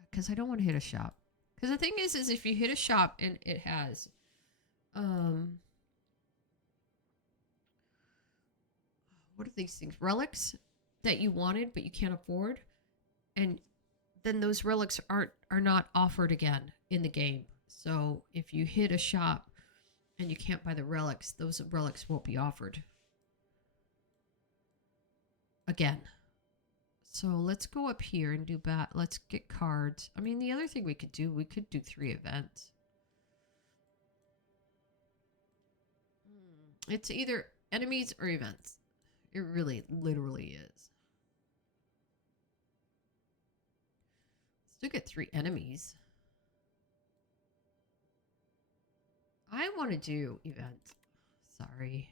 Because I don't want to hit a shop. Because the thing is if you hit a shop and it has, what are these things? Relics that you wanted but you can't afford, and then those relics are not offered again in the game. So if you hit a shop and you can't buy the relics, those relics won't be offered again. So let's go up here and do bat. Let's get cards. I mean, the other thing we could do 3 events. It's either enemies or events. It really, literally is. Still get 3 enemies. I want to do events. Sorry.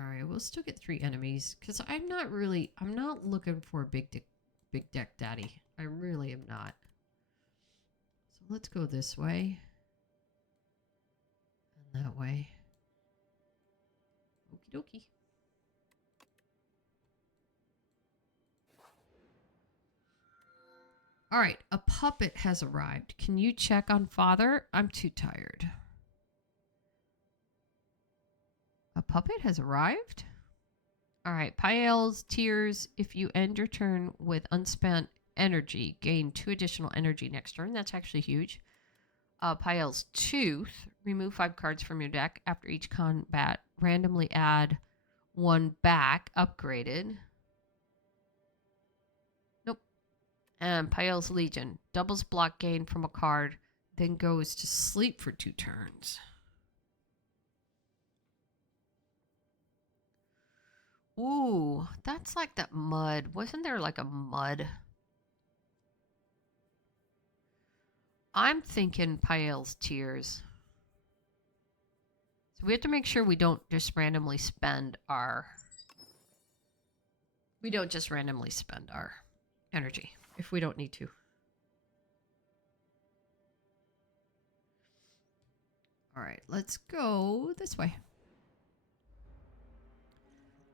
Alright, we'll still get 3 enemies. Because I'm not looking for a big deck daddy. I really am not. So let's go this way. And that way. Okie dokie. Alright, a puppet has arrived. Can you check on father? I'm too tired. A puppet has arrived? Alright, Pael's Tears. If you end your turn with unspent energy, gain 2 additional energy next turn. That's actually huge. Pael's Tooth. Remove 5 cards from your deck. After each combat, randomly add 1 back. Upgraded. Nope. And Pael's Legion. Doubles block gain from a card, then goes to sleep for 2 turns. Ooh, that's like that mud. Wasn't there like a mud? I'm thinking Pael's Tears. So we have to make sure we don't just randomly spend our... We don't just randomly spend our energy if we don't need to. Alright, let's go this way.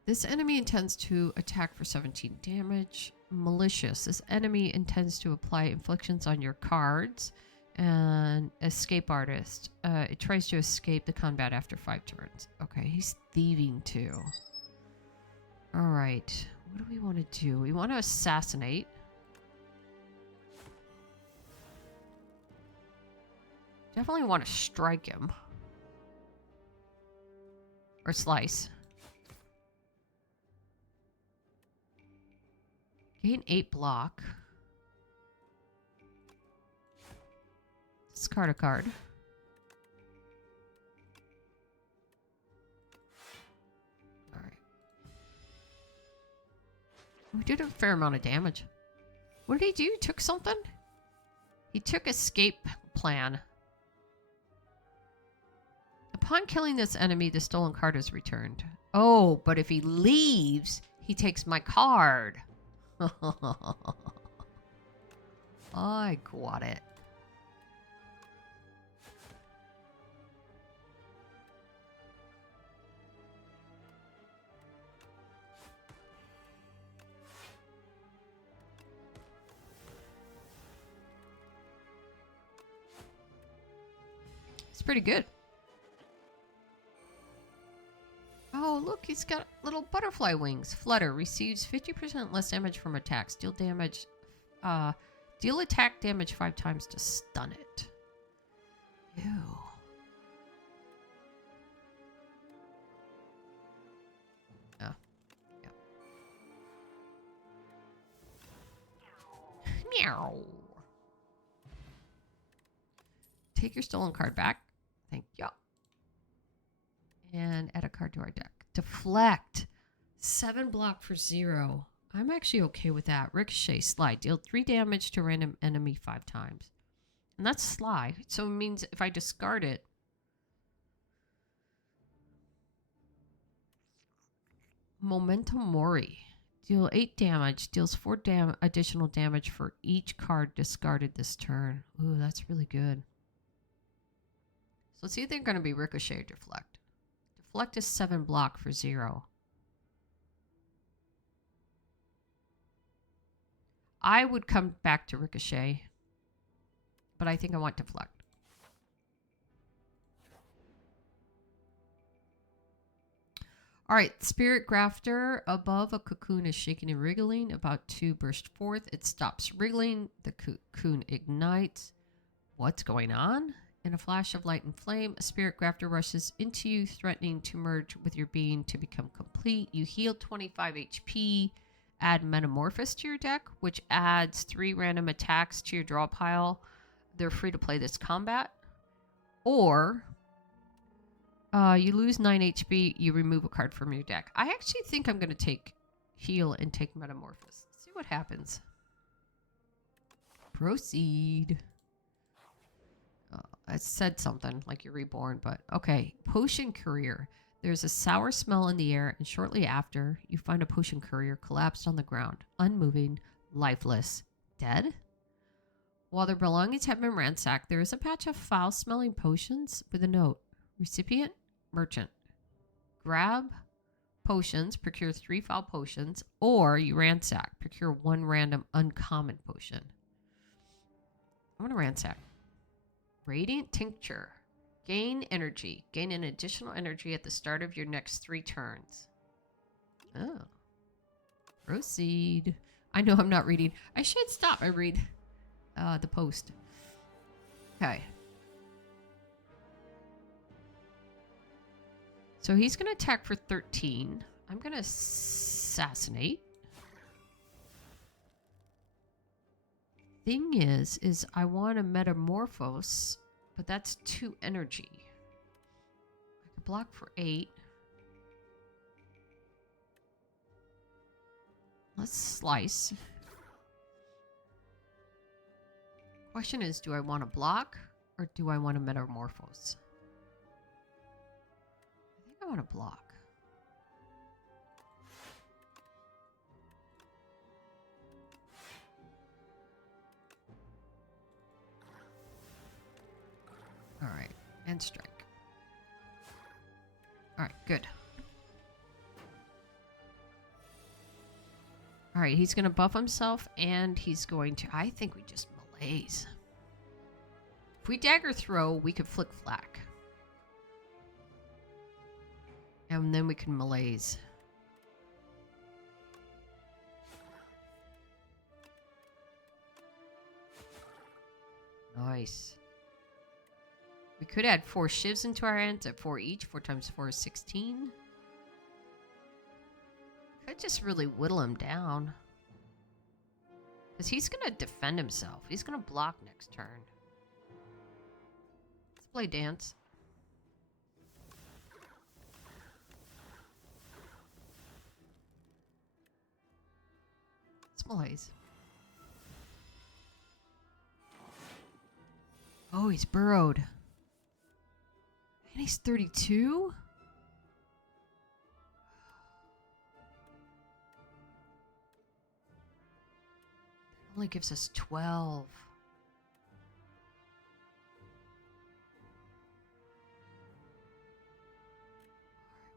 This enemy intends to attack for 17 damage. Malicious. This enemy intends to apply inflictions on your cards. And Escape Artist. It tries to escape the combat after 5 turns. Okay, he's thieving too. Alright. What do we want to do? We want to assassinate. Definitely want to strike him. Or slice. Gain 8 block. Discard a card. Alright. We did a fair amount of damage. What did he do? He took something? He took escape plan. Upon killing this enemy, the stolen card is returned. Oh, but if he leaves, he takes my card. I got it. It's pretty good. Oh, look, he's got little butterfly wings. Flutter receives 50% less damage from attacks. Deal damage. Deal attack damage 5 times to stun it. Ew. Oh. Yeah. Meow. Take your stolen card back. Thank you. And add a card to our deck. Deflect. 7 block for 0. I'm actually okay with that. Ricochet, slide. Deal 3 damage to random enemy 5 times. And that's slide. So it means if I discard it. Momentum Mori. Deal 8 damage. Deals 4 additional damage for each card discarded this turn. Ooh, that's really good. So it's either going to be Ricochet or Deflect. Deflect is 7 block for 0. I would come back to Ricochet, but I think I want Deflect. All right, Spirit Grafter. Above, a cocoon is shaking and wriggling. About to burst forth. It stops wriggling. The cocoon ignites. What's going on? In a flash of light and flame, a Spirit Grafter rushes into you, threatening to merge with your being to become complete. You heal 25 HP. Add Metamorphosis to your deck, which adds 3 random attacks to your draw pile. They're free to play this combat. Or you lose 9 HP, you remove a card from your deck. I actually think I'm going to take heal and take Metamorphosis. Let's see what happens. Proceed. I said something like you're reborn, but okay. Potion Courier. There's a sour smell in the air, and shortly after, you find a potion courier collapsed on the ground, unmoving, lifeless, dead. While their belongings have been ransacked, there is a patch of foul-smelling potions with a note. Recipient, merchant. Grab potions, procure 3 foul potions, or you ransack, procure 1 random uncommon potion. I'm going to ransack. Radiant Tincture. Gain energy. Gain an additional energy at the start of your next 3 turns. Oh. Proceed. I know I'm not reading. I should stop and read the post. Okay. So he's going to attack for 13. I'm going to assassinate. Thing is I want to metamorphose, but that's 2 energy. I could block for 8. Let's slice. Question is, do I want to block or do I want to metamorphose? I think I want to block. All right, and strike. All right, good. All right, he's going to buff himself, and he's going to... I think we just malaise. If we dagger throw, we could flick flack. And then we can malaise. Nice. could add 4 shivs into our hands at 4 each. 4 times 4 is 16. Could just really whittle him down. Because he's going to defend himself. He's going to block next turn. Let's play dance. Smollays. Oh, he's burrowed. And he's 32? That only gives us 12.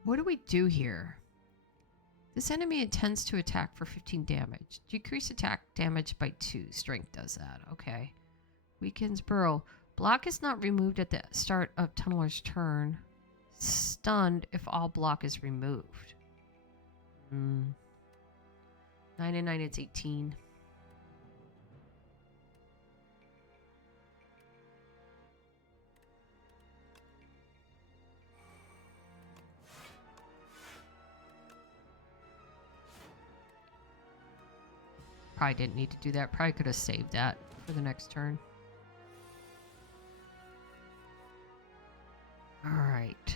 What do we do here? This enemy intends to attack for 15 damage. Decrease attack damage by 2. Strength does that. Okay. Weakens burrow. Block is not removed at the start of Tunneler's turn. Stunned if all block is removed. 9 and 9, it's 18. Probably didn't need to do that. Probably could have saved that for the next turn. Alright.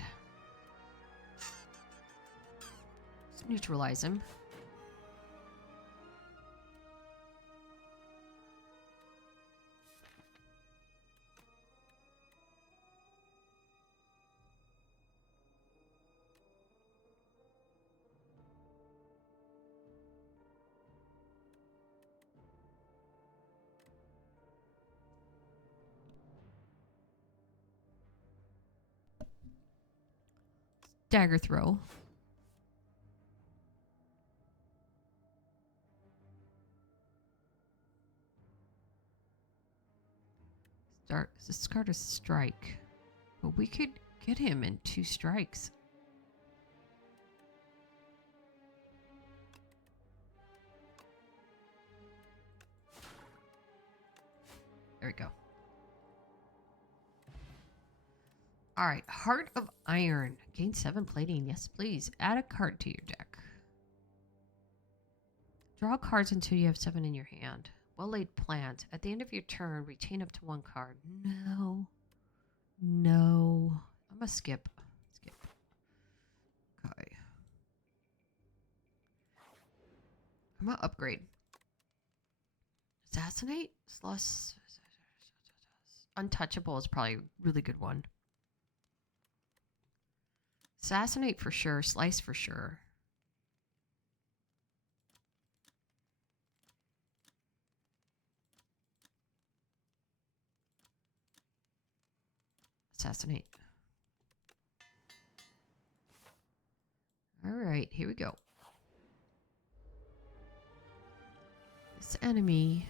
Let's neutralize him. Dagger throw. Discard a strike. But we could get him in 2 strikes. There we go. Alright, Heart of Iron. Gain 7 plating. Yes, please. Add a card to your deck. Draw cards until you have 7 in your hand. Well-laid plans. At the end of your turn, retain up to 1 card. No. No. I'm gonna skip. Skip. Okay. I'm gonna upgrade. Assassinate? Slush. Untouchable is probably a really good one. Assassinate for sure. Slice for sure. Assassinate. Alright, here we go. This enemy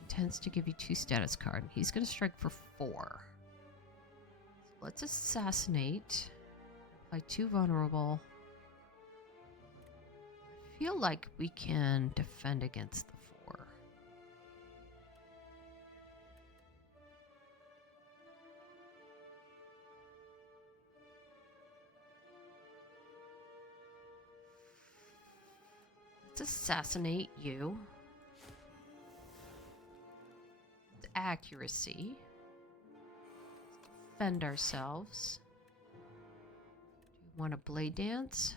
intends to give you 2 status cards. He's going to strike for 4. So let's assassinate. Apply 2 vulnerable. I feel like we can defend against the 4. Let's assassinate you. With accuracy. Let's defend ourselves. Want a blade dance?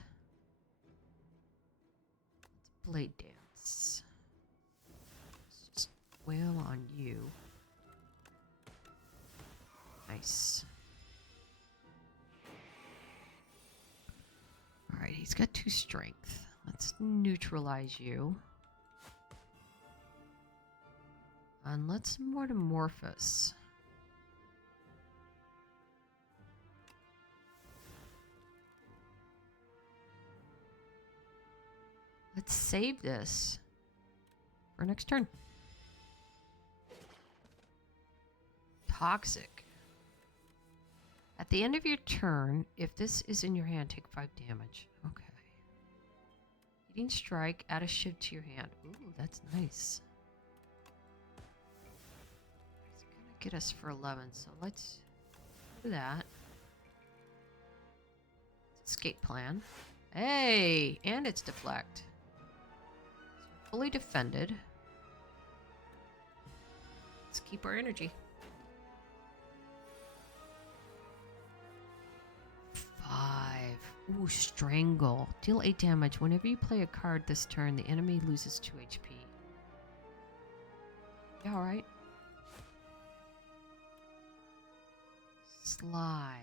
Let's blade dance. Let's just wail on you. Nice. Alright, he's got 2 strength. Let's neutralize you. And let's metamorphose. Let's save this for next turn. Toxic. At the end of your turn, if this is in your hand, take 5 damage. Okay. Eating strike, add a shiv to your hand. Ooh, that's nice. It's gonna get us for 11, so let's do that. Escape plan. Hey, and it's deflect. So fully defended. Let's keep our energy. 5. Ooh, strangle. Deal 8 damage. Whenever you play a card this turn, the enemy loses 2 HP. Yeah, alright. Sly.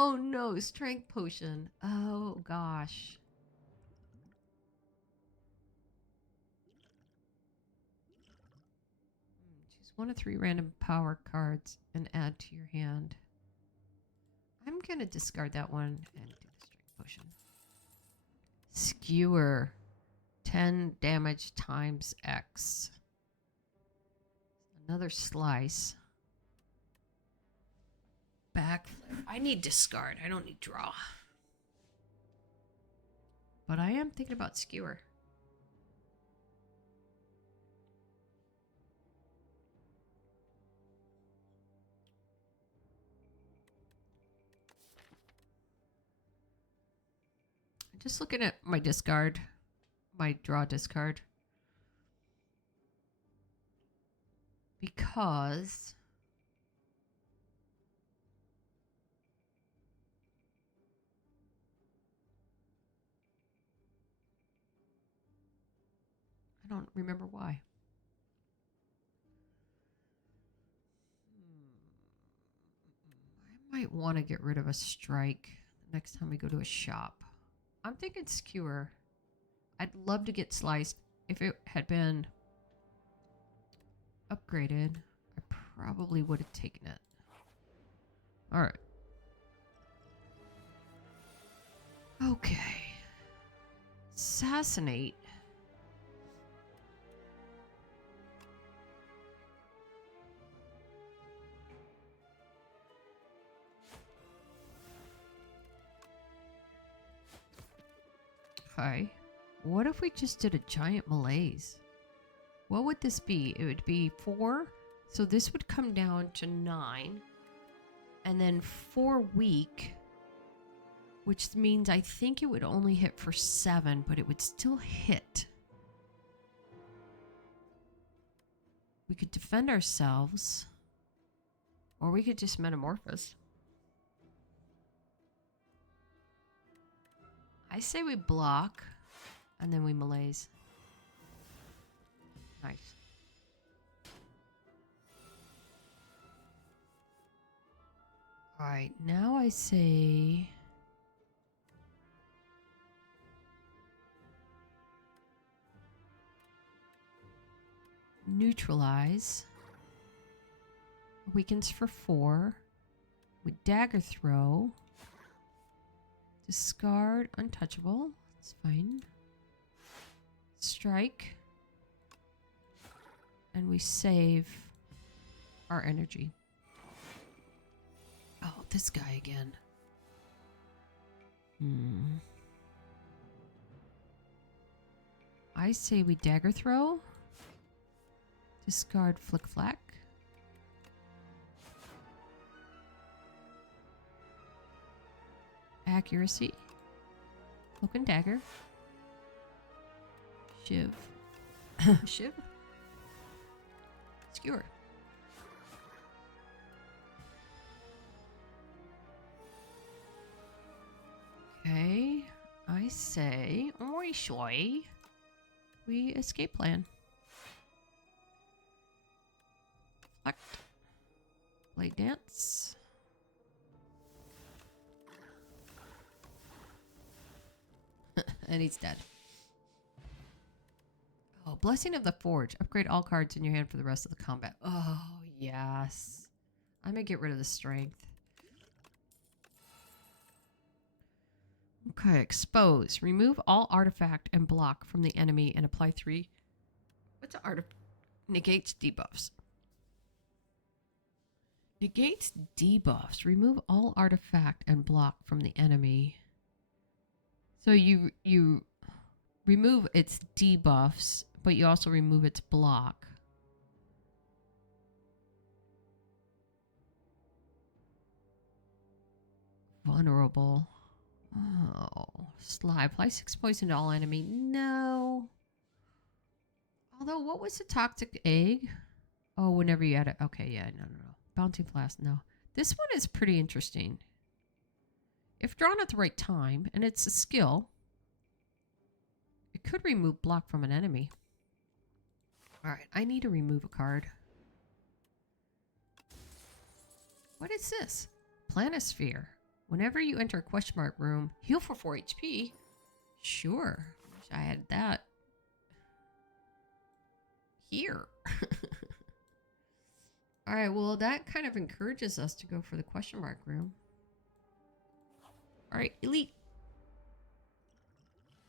Oh no, strength potion. Oh gosh. Choose 1 of 3 random power cards and add to your hand. I'm gonna discard that one and do the strength potion. Skewer. 10 damage times X. Another slice. Backflip. I need discard. I don't need draw. But I am thinking about skewer. Just looking at my discard. My draw discard. Because I don't remember why. I might want to get rid of a strike next time we go to a shop. I'm thinking skewer. I'd love to get sliced. If it had been upgraded, I probably would have taken it. Alright. Okay. Assassinate. Okay. What if we just did a giant malaise? What would this be? It would be 4. So this would come down to 9. And then 4 weak. Which means I think it would only hit for 7, but it would still hit. We could defend ourselves. Or we could just metamorphose. I say we block. And then we malaise. Nice. Alright, now I say neutralize. Weakens for 4. With dagger throw. Discard untouchable. That's fine. Strike. And we save our energy. Oh, this guy again. I say we dagger throw. Discard flick flack. Accuracy. Cloak and dagger. Shiv. Shiv? Skewer. Okay. I say, oi shoy. We escape plan. Select. Blade dance. And he's dead. Oh, Blessing of the Forge. Upgrade all cards in your hand for the rest of the combat. Oh, yes. I'm going to get rid of the strength. Okay, expose. Remove all artifact and block from the enemy and apply 3. What's an artifact? Negates debuffs. Negates debuffs. Remove all artifact and block from the enemy. So you remove its debuffs, but you also remove its block. Vulnerable. Oh, Sly. Apply 6 poison to all enemy. No. Although, what was the toxic egg? Oh, whenever you add it. Okay, yeah, no. Bounty flask, no. This one is pretty interesting. If drawn at the right time, and it's a skill, it could remove block from an enemy. Alright, I need to remove a card. What is this? Planisphere. Whenever you enter a question mark room, heal for 4 HP. Sure. Wish I had that here. Alright, well, that kind of encourages us to go for the question mark room. Alright, elite.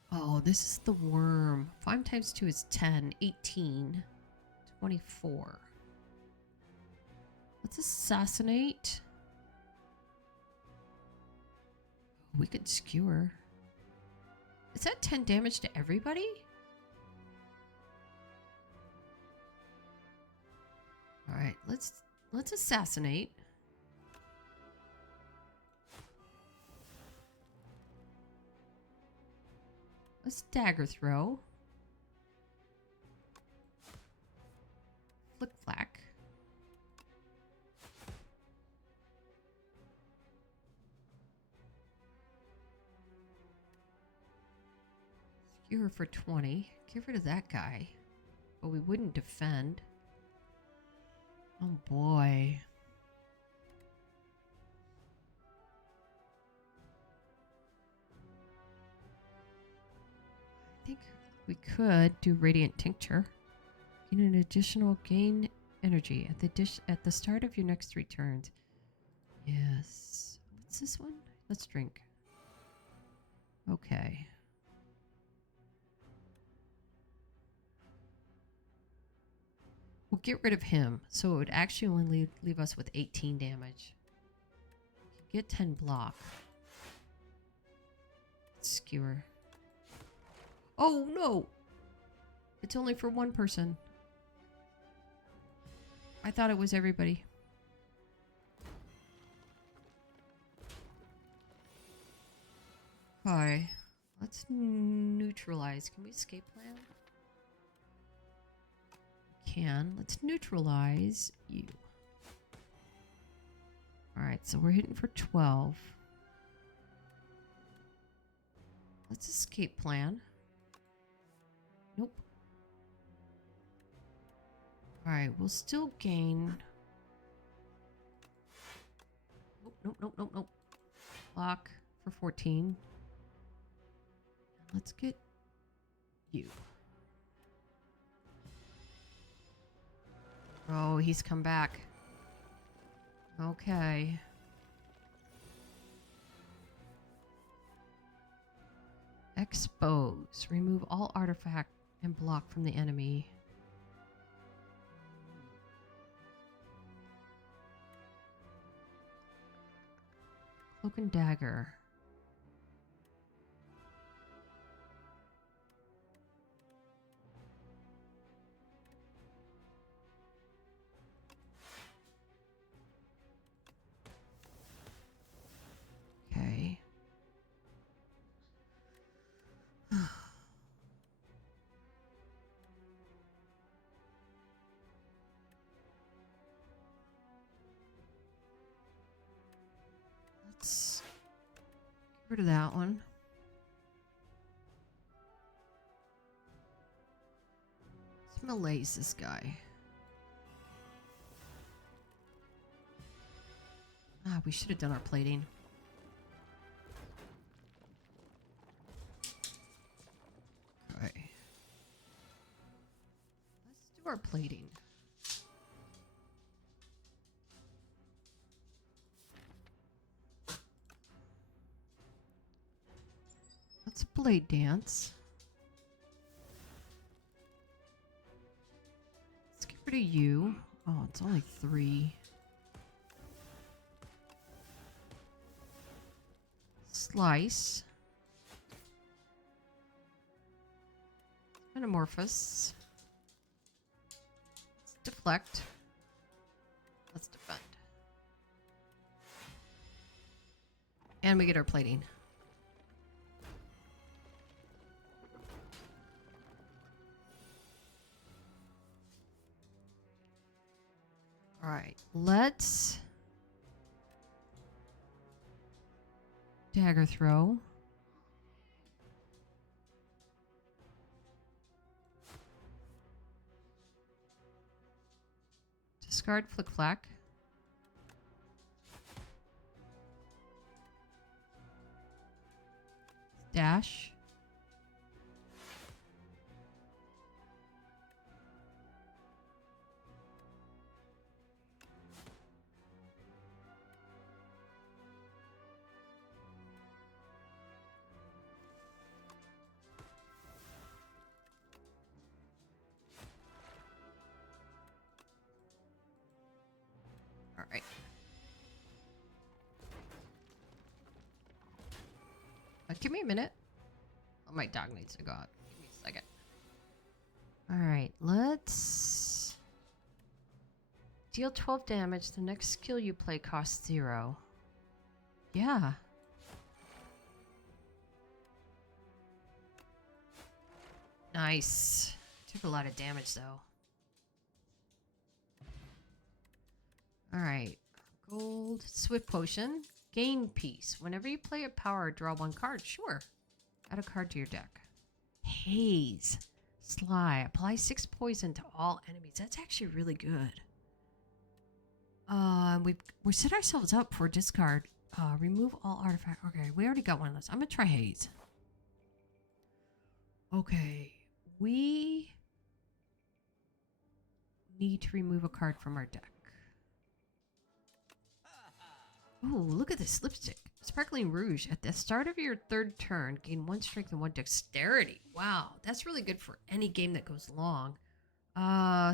Oh, this is the worm. 5 times 2 is 10, 18, 24. Let's assassinate. We could skewer. Is that 10 damage to everybody? Alright, let's assassinate. Let's dagger throw. Flick flack. Skewer for 20. Get rid of that guy. But we wouldn't defend. Oh boy. I think we could do Radiant Tincture. Gain an additional gain energy at the start of your next 3 turns. Yes. What's this one? Let's drink. Okay. We'll get rid of him, so it would actually only leave us with 18 damage. Get 10 block. Skewer. Oh no! It's only for one person. I thought it was everybody. Hi. Let's neutralize. Can we escape plan? Can. Let's neutralize you. Alright, so we're hitting for 12. Let's escape plan. Nope. Alright, we'll still gain... Nope. Block for 14. Let's get you. Oh, he's come back. Okay. Expose. Remove all artifact and block from the enemy. Cloak and dagger. Okay. Let's get rid of that one. Let's malaise this guy. Ah, we should have done our plating. Okay. Let's do our plating. Let's blade dance. Let's get rid of you. Oh, it's only 3. Slice. Metamorphosis. Let's deflect. Let's defend. And we get our plating. Alright, let's dagger throw. Discard flick flack. Dash. All right. Give me a minute. Oh, my dog needs to go out. Give me a second. All right, let's deal 12 damage. The next skill you play costs 0. Yeah. Nice. Took a lot of damage though. All right. Gold. Swift potion. Gain peace. Whenever you play a power, draw 1 card. Sure. Add a card to your deck. Haze. Sly. Apply 6 poison to all enemies. That's actually really good. We set ourselves up for discard. Remove all artifact. Okay, we already got one of those. I'm gonna try Haze. Okay. We need to remove a card from our deck. Oh, look at this lipstick. Sparkling Rouge. At the start of your 3rd turn, gain 1 strength and 1 dexterity. Wow, that's really good for any game that goes long.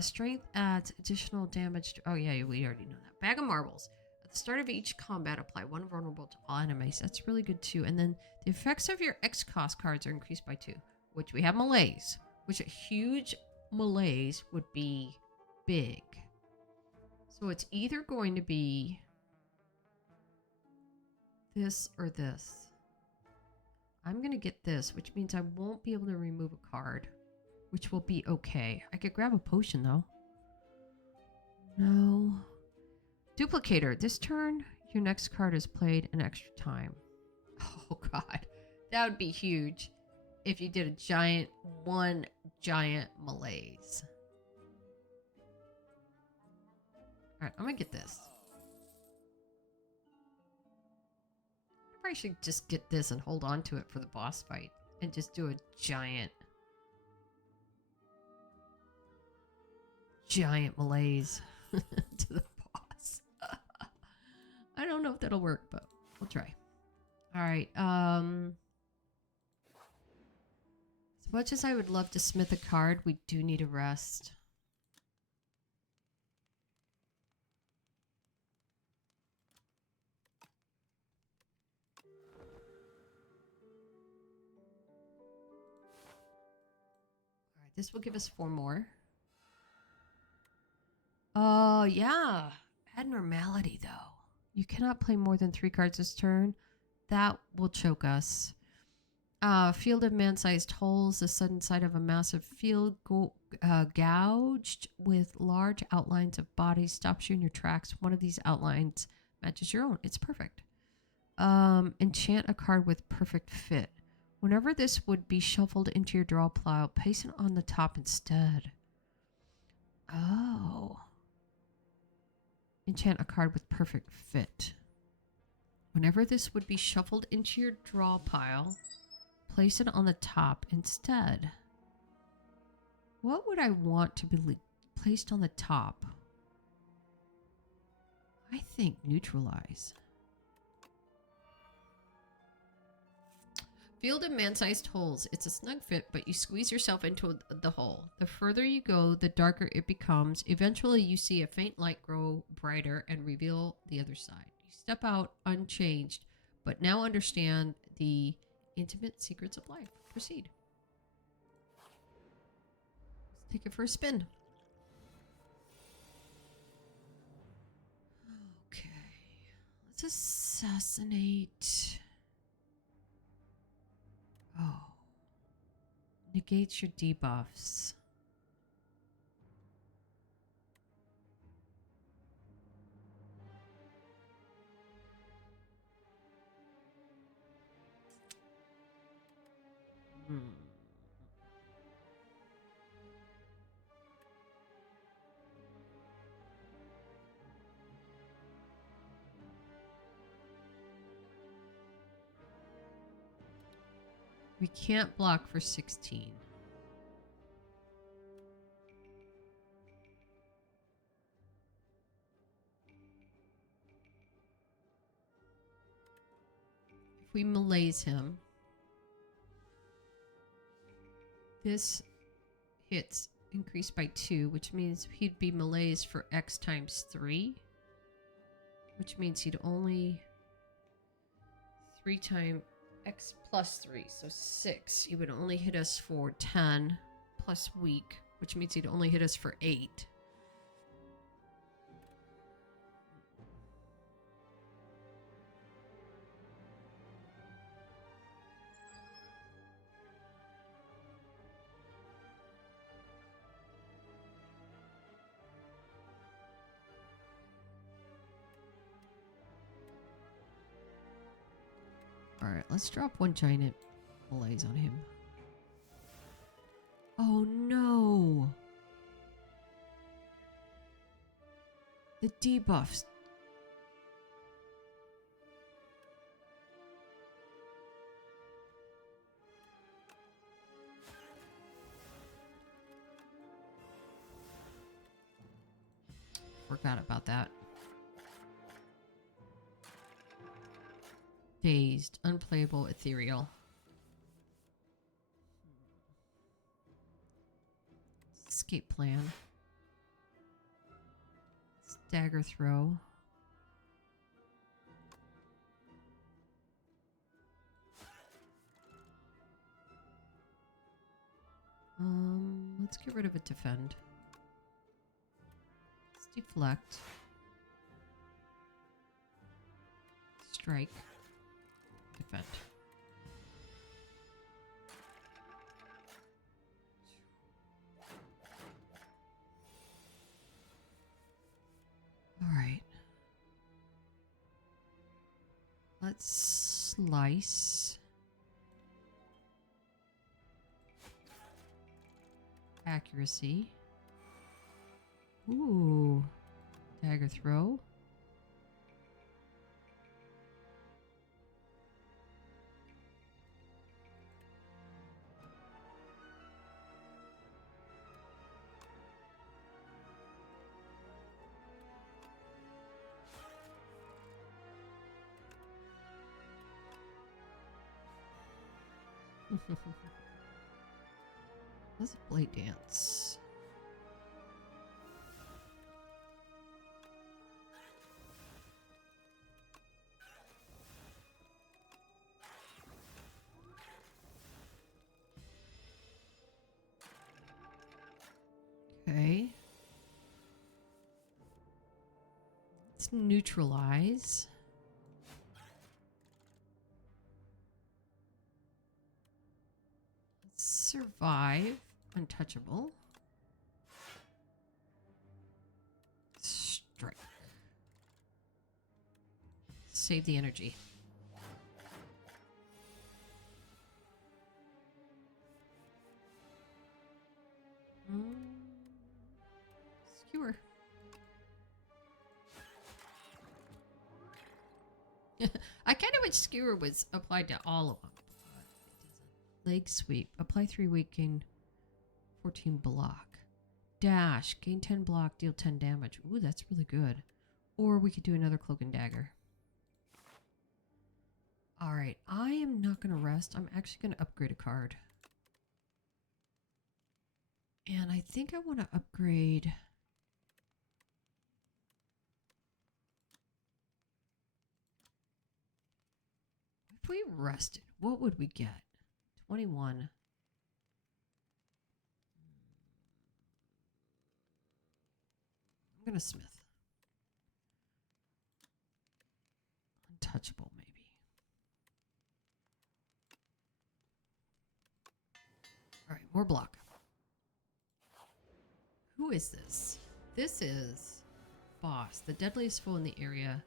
Strength adds additional damage to... Oh, yeah, we already know that. Bag of Marbles. At the start of each combat, apply 1 vulnerable to all enemies. That's really good, too. And then the effects of your X-Cost cards are increased by 2, which we have Malaise, which a huge Malaise would be big. So it's either going to be this or this. I'm going to get this, which means I won't be able to remove a card, which will be okay. I could grab a potion, though. No. Duplicator. This turn, your next card is played an extra time. Oh, God. That would be huge if you did one giant Malaise. Alright, I'm going to get this. I should just get this and hold on to it for the boss fight and just do a giant Malaise to the boss. I don't know if that'll work, but we'll try. All right. As much as I would love to smith a card, we do need a rest. This will give us 4 more. Oh, yeah. Abnormality, though. You cannot play more than 3 cards this turn. That will choke us. Field of man-sized holes. The sudden sight of a massive field gouged with large outlines of bodies stops you in your tracks. One of these outlines matches your own. It's perfect. Enchant a card with perfect fit. Whenever this would be shuffled into your draw pile, place it on the top instead. Oh. Enchant a card with perfect fit. Whenever this would be shuffled into your draw pile, place it on the top instead. What would I want to be placed on the top? I think neutralize. Field of man-sized holes. It's a snug fit, but you squeeze yourself into the hole. The further you go, the darker it becomes. Eventually, you see a faint light grow brighter and reveal the other side. You step out unchanged, but now understand the intimate secrets of life. Proceed. take it for a spin. Okay. Let's assassinate. Oh. Negates your debuffs. We can't block for 16. If we melees him, this hits increased by 2, which means he'd be melees for X times 3, which means he'd only 3 times X plus 3, so 6. He would only hit us for 10 plus weak, which means he'd only hit us for 8. Alright, let's drop one giant malaise on him. Oh no! The debuffs. Forgot about that. Dazed, unplayable, ethereal. Escape plan. Stagger throw. Let's get rid of a defend. Let's deflect. Strike. Defend. All right. Let's slice. Accuracy. Ooh. Dagger throw. Let's blade dance. Okay. Let's neutralize. Survive. Untouchable. Strike. Save the energy. Skewer. I kind of wish skewer was applied to all of them. Leg sweep. Apply 3 weight, gain 14 block. Dash. Gain 10 block, deal 10 damage. Ooh, that's really good. Or we could do another cloak and dagger. Alright, I am not going to rest. I'm actually going to upgrade a card. And I think I want to upgrade... If we rested, what would we get? 21. I'm gonna smith. Untouchable, maybe. All right, more block. Who is this? This is boss, the deadliest foe in the area.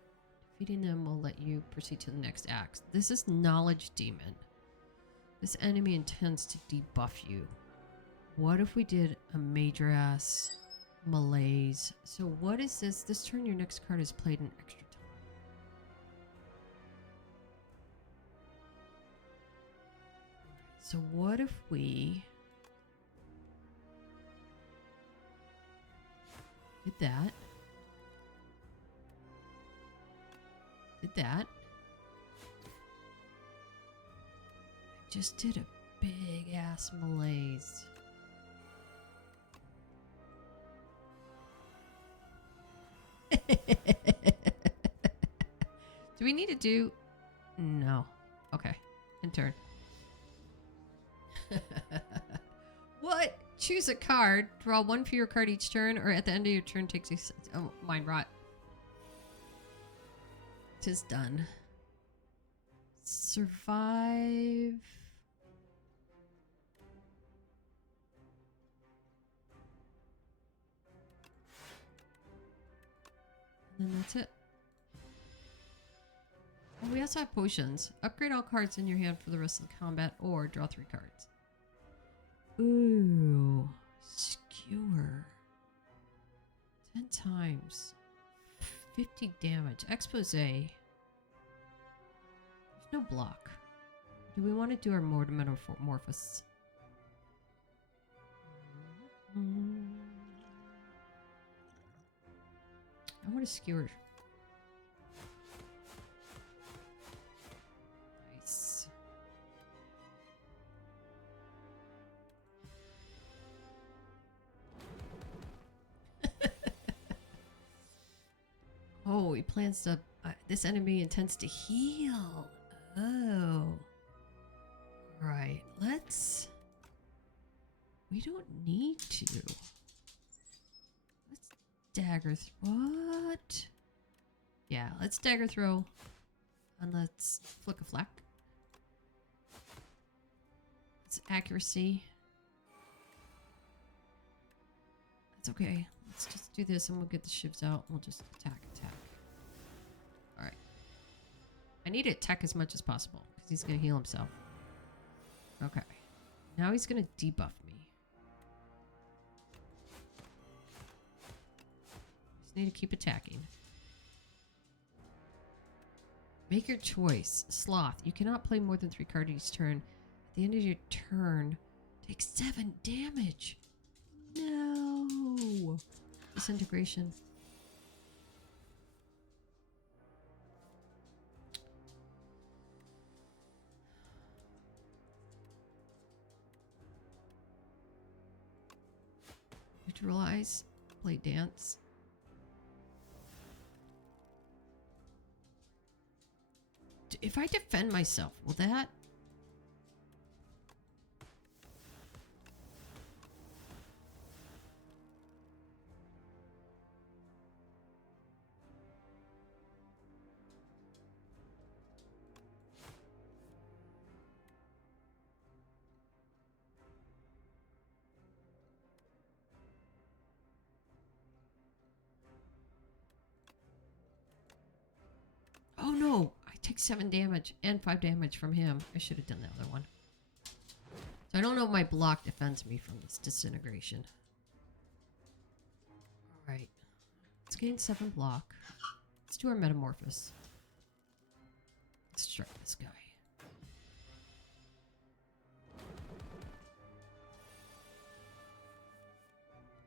Defeating them will let you proceed to the next act. This is Knowledge Demon. This enemy intends to debuff you. What if we did a major ass malaise? So what is this? This turn your next card is played in extra time. So what if we did that? Did that. I just did a big ass malaise. Do we need to do? No. Okay. In turn. What? Choose a card. Draw one for your card each turn, or at the end of your turn takes a... Oh, mind rot. Tis done. Survive. And then that's it. Oh, we also have potions. Upgrade all cards in your hand for the rest of the combat, or draw 3 cards. Ooh. Skewer. 10 times. 50 damage. Expose. There's no block. Do we want to do our metamorphosis? I want to skewer. Nice. Oh, he plans to... this enemy intends to heal. Oh. Right. Let's... We don't need to. Let's dagger... What? Yeah, let's dagger throw. And let's flick a flack. It's accuracy. That's okay. Let's just do this and we'll get the shivs out. We'll just attack. Alright. I need to attack as much as possible because he's going to heal himself. Okay. Now he's going to debuff me. Just need to keep attacking. Make your choice. Sloth. You cannot play more than 3 cards each turn. At the end of your turn, take 7 damage. No. Disintegration. Neutralize. Play dance. If I defend myself, will that... Oh no! I take 7 damage and 5 damage from him. I should have done the other one. So I don't know if my block defends me from this disintegration. Alright. Let's gain 7 block. Let's do our metamorphosis. Let's strike this guy.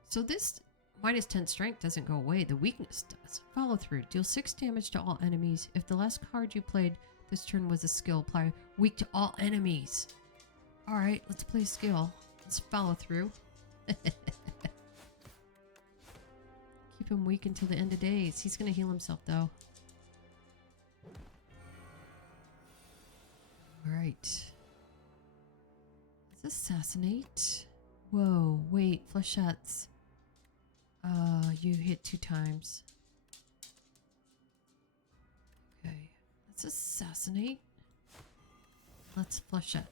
So this minus 10 strength doesn't go away. The weakness does. Follow through. Deal 6 damage to all enemies. If the last card you played this turn was a skill, apply weak to all enemies. Alright, let's play skill. Let's follow through. Keep him weak until the end of days. He's going to heal himself though. Alright. Let's assassinate. Whoa, wait, flechettes. You hit 2 times. Okay. Let's assassinate. Let's flush it.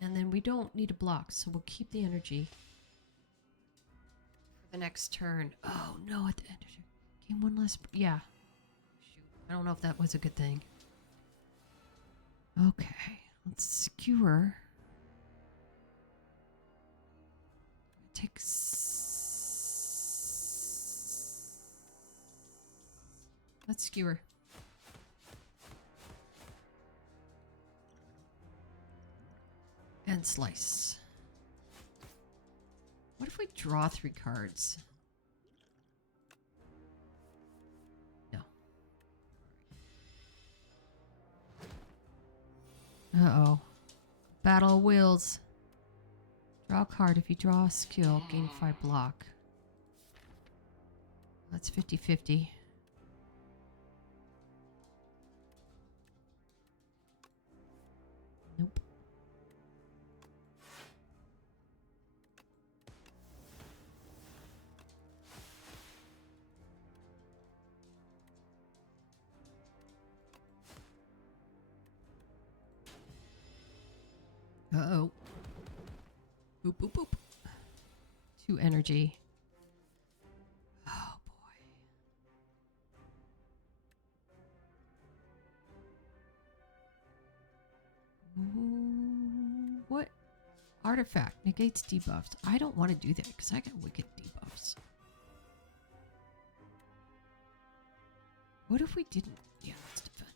And then we don't need a block, so we'll keep the energy for the next turn. Oh no, at the end of the game, one less. Yeah. Shoot. I don't know if that was a good thing. Okay. Let's skewer. Take. Let's skewer. And slice. What if we draw 3 cards? No. Uh-oh. Battle of Wills. Draw a card. If you draw a skill, gain 5 block. That's 50-50. Nope. Uh-oh. Boop, boop, boop. 2 energy. Oh, boy. Ooh, what? Artifact negates debuffs. I don't want to do that because I got wicked debuffs. What if we didn't? Yeah, let's defend.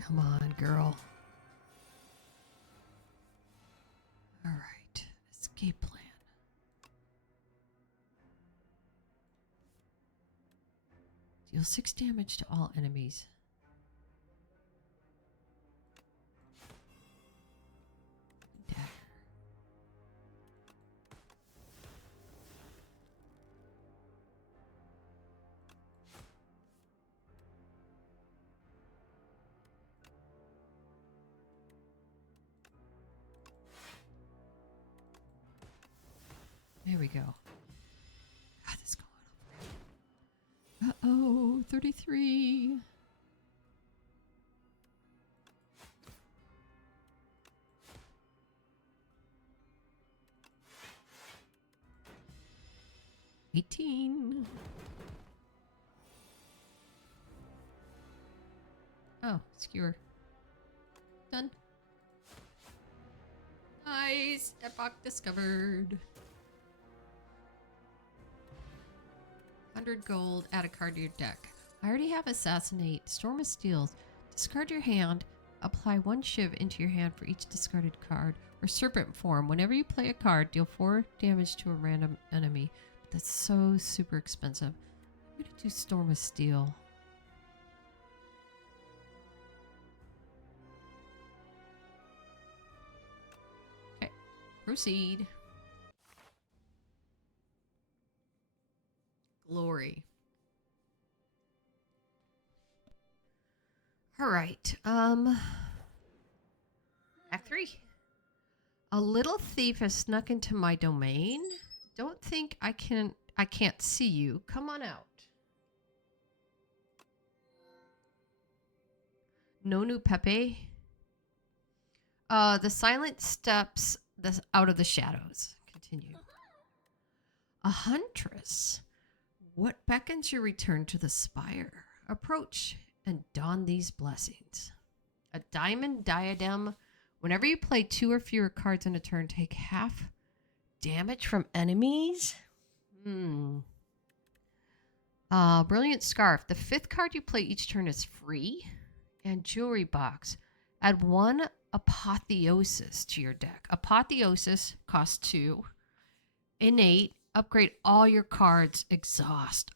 Come on, girl. All right. Escape plan. Deal 6 damage to all enemies. Dagger. There we go. God, this is going over. Uh-oh, 33. $18. Oh, skewer. Done. Nice. Epoch discovered. 100 gold. Add a card to your deck. I already have Assassinate. Storm of Steels. Discard your hand. Apply 1 shiv into your hand for each discarded card. Or Serpent Form. Whenever you play a card, deal 4 damage to a random enemy. But that's so super expensive. I'm going to do Storm of Steel. Okay. Proceed. Glory. All right. Act 3. A little thief has snuck into my domain. Don't think I can't see you. Come on out. Nonu Pepe. The silent steps out of the shadows. Continue. A huntress. What beckons your return to the spire? Approach and don these blessings. A diamond diadem. Whenever you play 2 or fewer cards in a turn, take half damage from enemies. Brilliant Scarf. The 5th card you play each turn is free. And Jewelry Box. Add 1 Apotheosis to your deck. Apotheosis costs 2. Innate. Upgrade all your cards. Exhaust.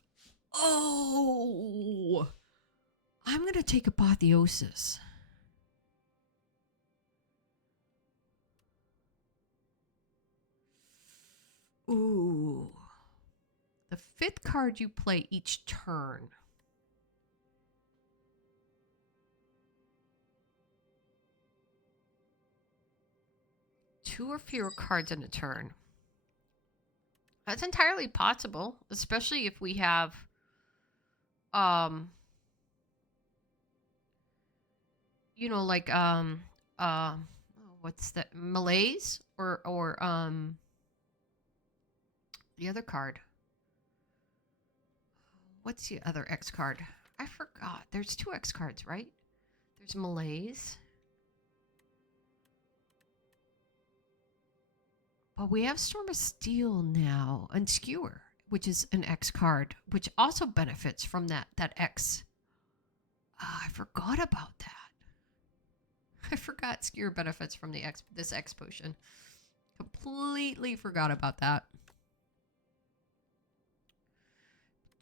Oh! I'm going to take Apotheosis. Ooh. The 5th card you play each turn. 2 or fewer cards in a turn. That's entirely possible, especially if we have you know, like what's that? Malaise or the other card. What's the other X card? I forgot. There's 2 X cards, right? There's Malaise. But we have Storm of Steel now and Skewer, which is an X card, which also benefits from that X. I forgot about that. I forgot Skewer benefits from this X potion. Completely forgot about that.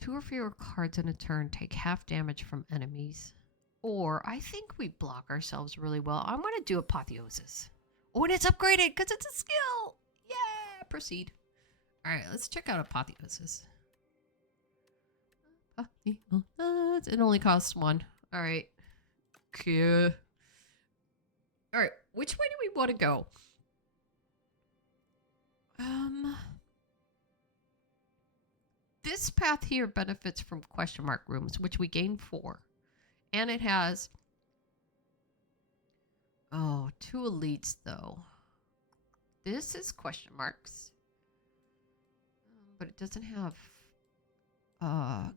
2 or fewer cards in a turn take half damage from enemies. Or I think we block ourselves really well. I want to do Apotheosis. Oh, and it's upgraded because it's a skill. Yeah, proceed. All right, let's check out Apotheosis. It only costs 1. All right. Cool. All right, which way do we want to go? This path here benefits from question mark rooms, which we gain 4. And it has 2 elites, though. This is question marks. But it doesn't have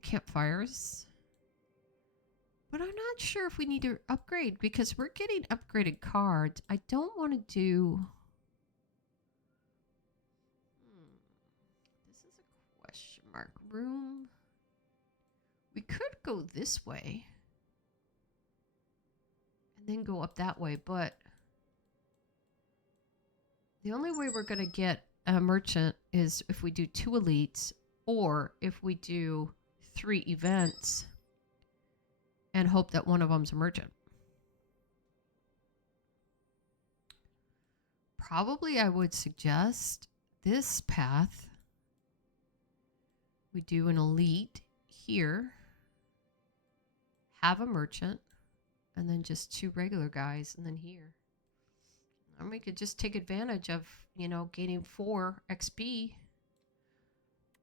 campfires. But I'm not sure if we need to upgrade because we're getting upgraded cards. I don't want to do... This is a question mark room. We could go this way. And then go up that way, but... The only way we're going to get a merchant is if we do 2 elites or if we do 3 events and hope that one of them's a merchant. Probably I would suggest this path. We do an elite here, have a merchant, and then just 2 regular guys, and then here. And we could just take advantage of, you know, gaining 4 XP.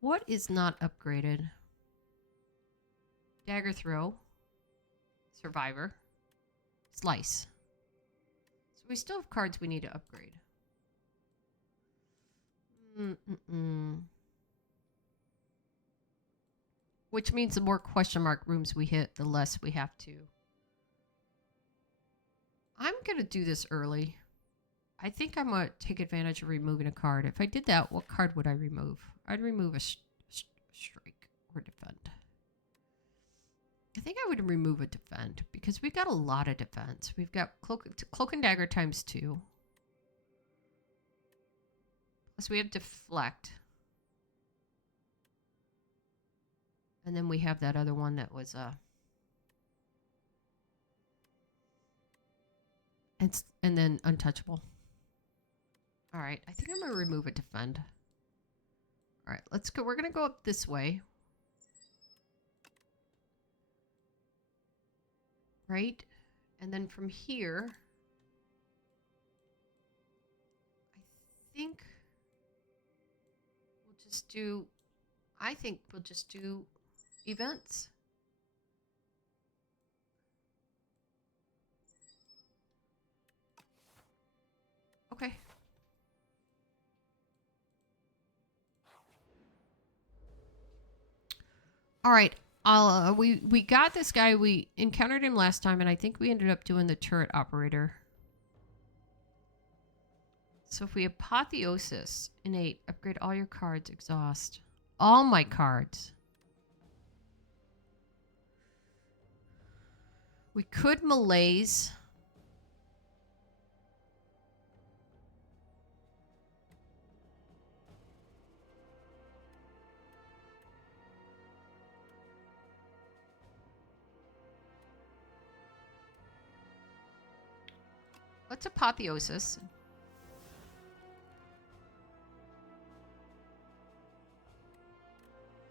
What is not upgraded? Dagger throw. Survivor. Slice. So we still have cards we need to upgrade. Which means the more question mark rooms we hit, the less we have to. I'm going to do this early. I think I'm going to take advantage of removing a card. If I did that, what card would I remove? I'd remove a strike or defend. I think I would remove a defend because we've got a lot of defense. We've got cloak and dagger times 2. Plus we have deflect. And then we have that other one that was and then untouchable. All right, I think I'm going to remove a defend. All right, let's go. We're going to go up this way. Right? And then from here, I think we'll just do events. Okay. All right. We got this guy. We encountered him last time, and I think we ended up doing the turret operator. So if we apotheosis, innate, upgrade all your cards, exhaust. All my cards. We could malaise. Let's apotheosis.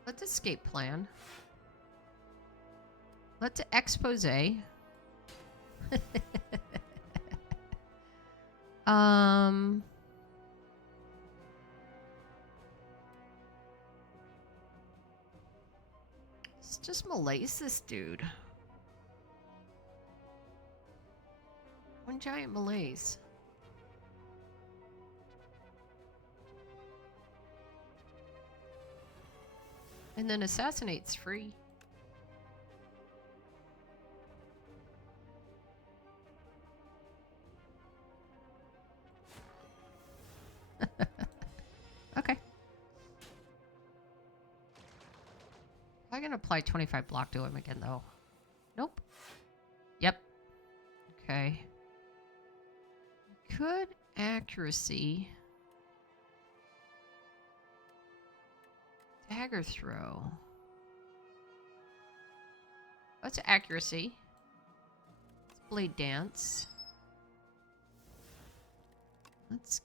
Let's escape plan. Let's expose. just malaise this dude. One giant malaise. And then assassinate's free. Okay. I'm gonna apply 25 block to him again, though. Nope. Yep. Okay. Could accuracy. Dagger throw. What's accuracy? Let's blade dance. Let's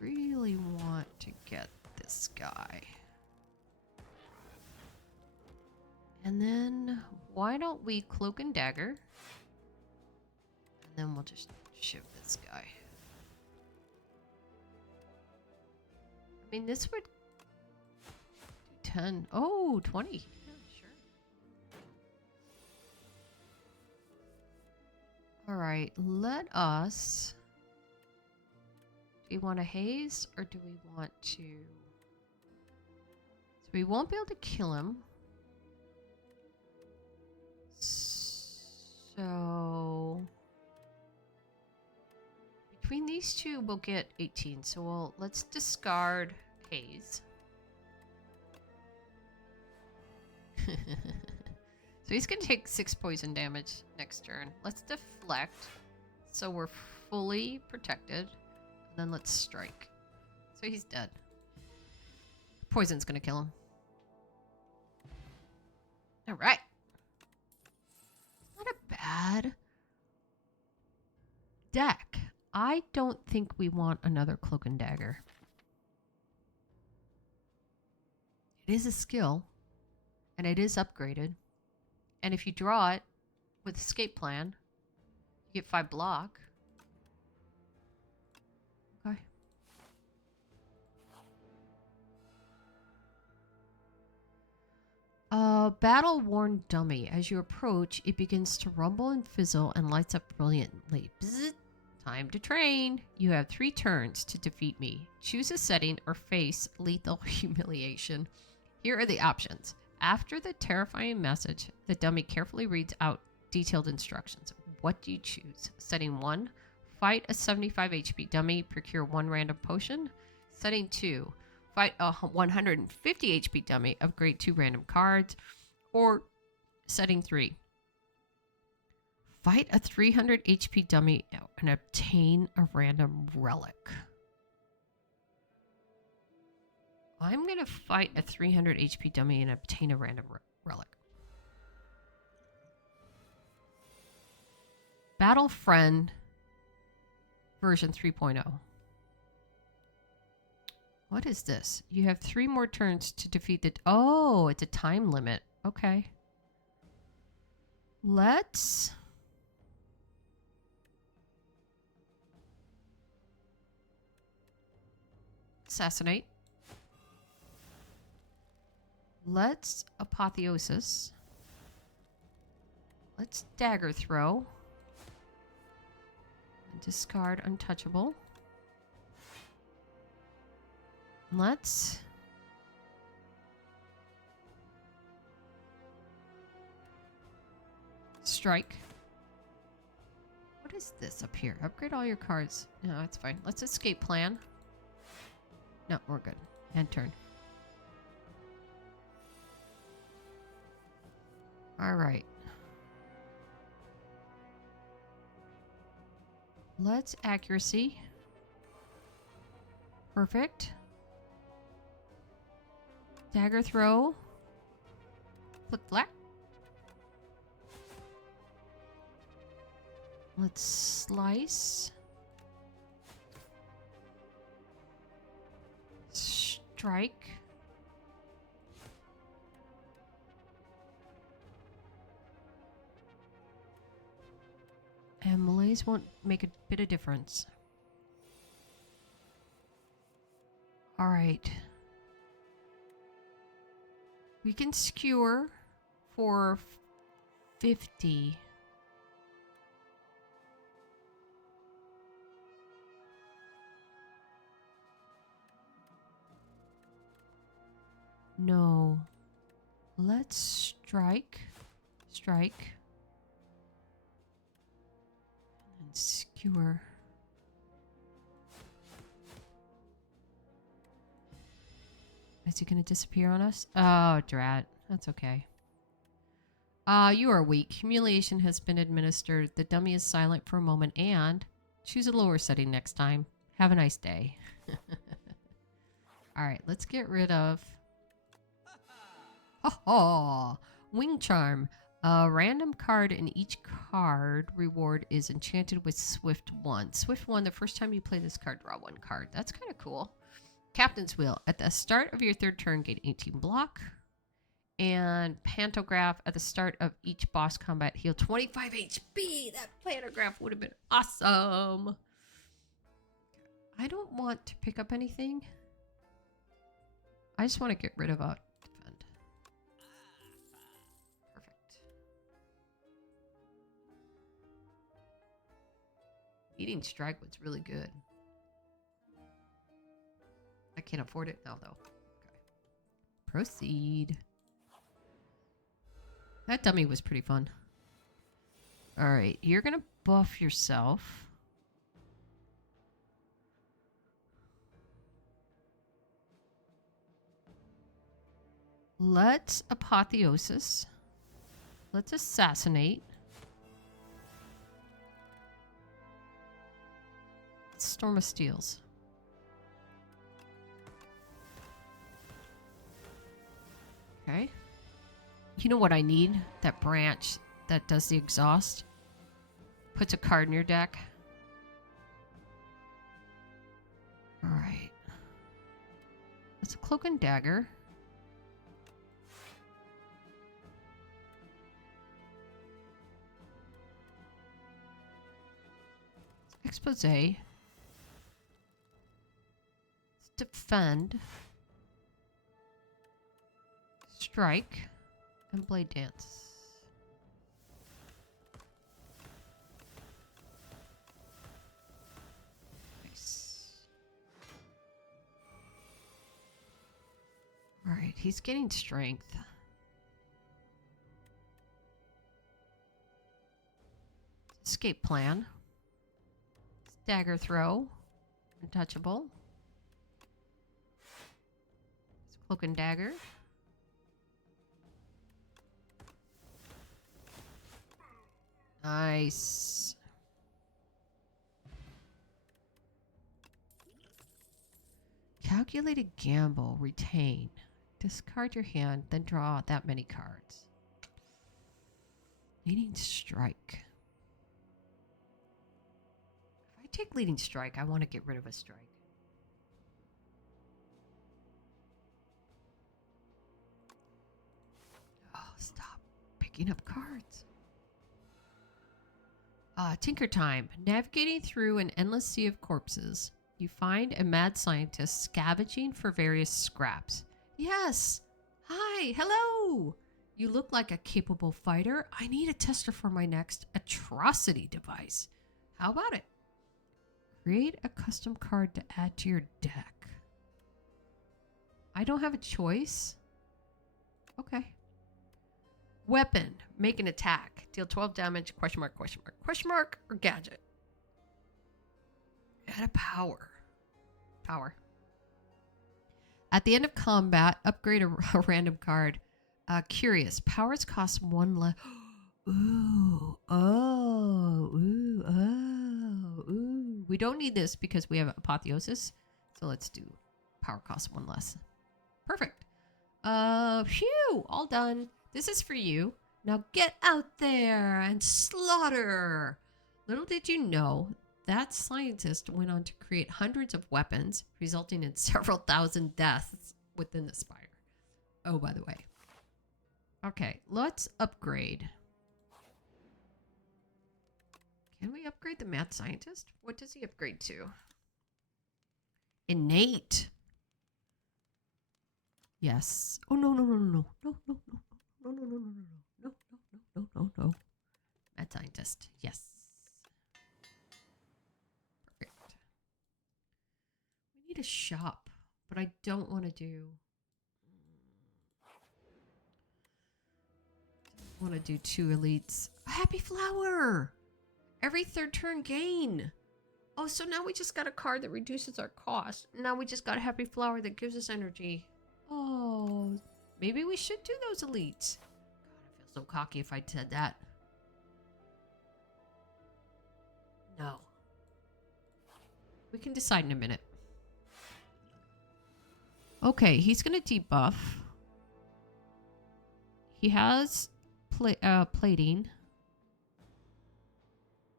really want to get this guy. And then why don't we cloak and dagger? And then we'll just shiv this guy. I mean, this would do 10. Oh, 20. Yeah, sure. All right, let us... Do you want a haze or do we want to... So we won't be able to kill him. So... Between these two, we'll get 18. So let's discard haze. So he's going to take 6 poison damage next turn. Let's deflect so we're fully protected. And then let's strike. So he's dead. Poison's going to kill him. All right. Not a bad deck. I don't think we want another cloak and dagger. It is a skill. And it is upgraded. And if you draw it with escape plan, you get 5 block. Okay. Battle-worn dummy. As you approach, it begins to rumble and fizzle and lights up brilliantly. Bzzz. Time to train. You have 3 turns to defeat me. Choose a setting or face lethal humiliation. Here are the options. After the terrifying message, the dummy carefully reads out detailed instructions. What do you choose? Setting 1, fight a 75 HP dummy, procure 1 random potion. Setting 2, fight a 150 HP dummy, upgrade 2 random cards. Or setting 3, fight a 300 HP dummy and obtain a random relic. I'm going to fight a 300 HP dummy and obtain a random relic. Battle Friend version 3.0. What is this? You have 3 more turns to defeat the... Oh, it's a time limit. Okay. Let's... assassinate. Let's apotheosis. Let's dagger throw. Discard untouchable. Let's strike. What is this up here? Upgrade all your cards. No, that's fine. Let's escape plan. No, we're good. End turn. All right. Let's accuracy. Perfect. Dagger throw. Flick black. Let's slice. Strike. And malaise won't make a bit of difference. All right. We can skewer for 50. No. Let's strike. Strike. And skewer. Is he going to disappear on us? Oh, drat. That's okay. You are weak. Humiliation has been administered. The dummy is silent for a moment and choose a lower setting next time. Have a nice day. All right, let's get rid of... Oh, Wing Charm. A random card in each card reward is enchanted with Swift 1. Swift 1, the first time you play this card, draw 1 card. That's kind of cool. Captain's Wheel. At the start of your 3rd turn, gain 18 block. And Pantograph. At the start of each boss combat, heal 25 HP. That Pantograph would have been awesome. I don't want to pick up anything. I just want to get rid of a defend. Perfect. Eating Strike was really good. I can't afford it now, though. Okay. Proceed. That dummy was pretty fun. Alright, you're going to buff yourself. Let's Apotheosis. Let's Assassinate. Storm of Steels. Okay. You know what I need? That branch that does the exhaust. Puts a card in your deck. Alright. That's a Cloak and Dagger. Expose. Let's defend. Strike. And Blade Dance. Nice. Alright, he's getting strength. Escape plan. Dagger throw. Untouchable. Cloak and Dagger. Nice. Calculated gamble. Retain. Discard your hand, then draw that many cards. Leading Strike. If I take Leading Strike, I want to get rid of a strike. Oh, stop picking up cards. Tinker Time. Navigating through an endless sea of corpses, you find a mad scientist scavenging for various scraps. Yes! Hi! Hello! You look like a capable fighter. I need a tester for my next atrocity device. How about it? Create a custom card to add to your deck. I don't have a choice. Okay. Weapon. Make an attack. Deal 12 damage. Question mark, question mark. Question mark or gadget. Add a power. Power. At the end of combat, upgrade a random card. Curious. Powers cost 1 less. Ooh. Oh. Ooh. Oh. Ooh. We don't need this because we have Apotheosis. So let's do power cost 1 less. Perfect. Phew. All done. This is for you. Now get out there and slaughter. Little did you know, that scientist went on to create hundreds of weapons, resulting in several thousand deaths within the Spire. Oh, by the way. Okay, let's upgrade. Can we upgrade the mad scientist? What does he upgrade to? Innate. Yes. Oh, no, no, no, no, no, no, no, no, no, no, no, no, no, no, no, no, no, no. Mad scientist. Yes. Perfect. We need a shop, but I don't want to do... want to do 2 elites. A happy flower! Every 3rd turn gain. Oh, so now we just got a card that reduces our cost. Now we just got a happy flower that gives us energy. Oh, maybe we should do those elites. God, I feel so cocky if I said that. No. We can decide in a minute. Okay, he's going to debuff. He has plating.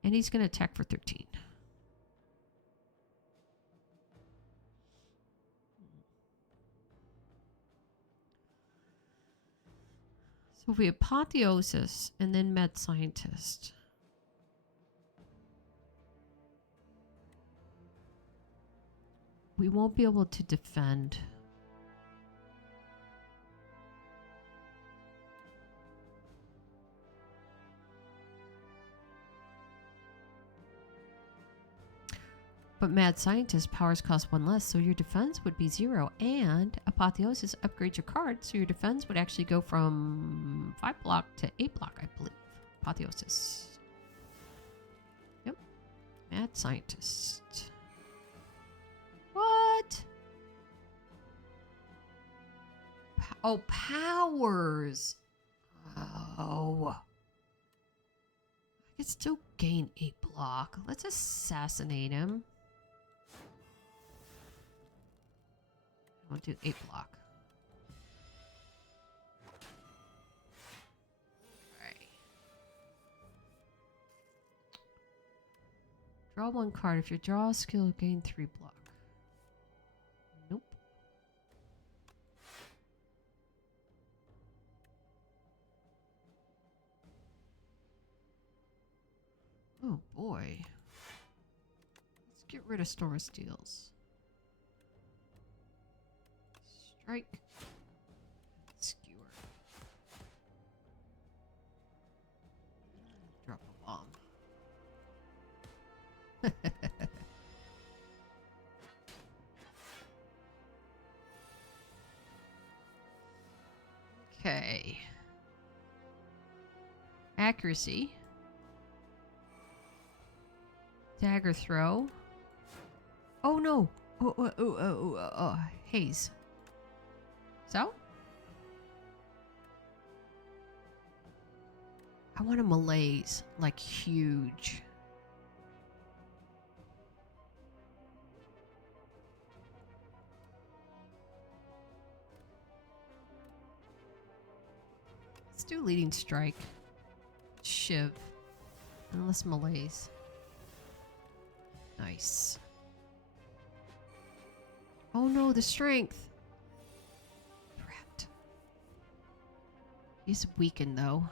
And he's going to attack for 13. So if we apotheosis and then med scientist. We won't be able to defend. But Mad Scientist powers cost 1 less, so your defense would be 0. And Apotheosis upgrades your card, so your defense would actually go from 5 block to 8 block, I believe. Apotheosis. Yep. Mad Scientist. What? Oh, powers. Oh. I could still gain 8 block. Let's assassinate him. We'll do 8 block. Okay. Draw 1 card. If you draw a skill, gain 3 block. Nope. Oh boy. Let's get rid of Storm of Steels. Strike. Skewer. Drop a bomb. Okay. Accuracy. Dagger throw. Oh no! Haze. So? I want a malaise, like huge. Let's do leading strike. Shiv. And less malaise. Nice. Oh no, the strength. He's weakened though.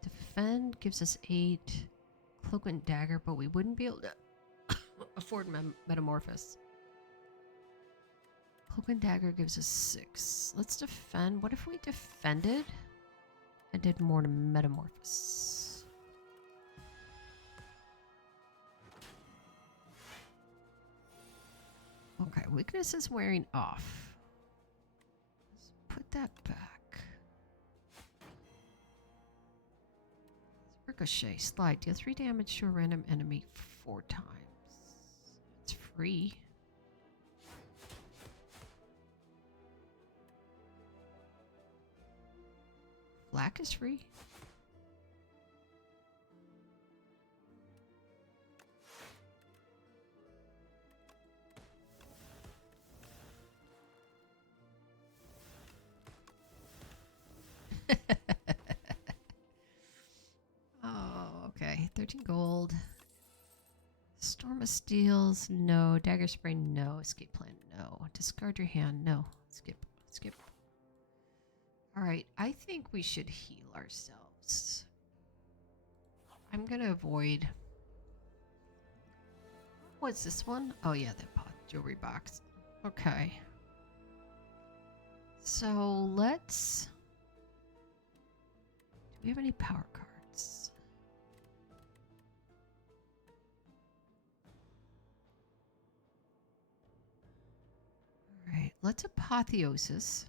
Defend gives us 8. Cloak and dagger, but we wouldn't be able to afford metamorphosis. Cloak and dagger gives us 6. Let's defend. What if we defended and did more to metamorphosis? Okay, weakness is wearing off. Let's put that back. Ricochet, slide, deal 3 damage to a random enemy 4 times. It's free. Black is free. Oh, okay. 13 gold. Storm of Steels, no. Dagger Spray, no. Escape Plan, no. Discard your hand, no. Skip. Skip. Alright, I think we should heal ourselves. I'm gonna avoid... What's this one? Oh yeah, that pot jewelry box. Okay. So let's... Do we have any power cards? Alright, let's apotheosis.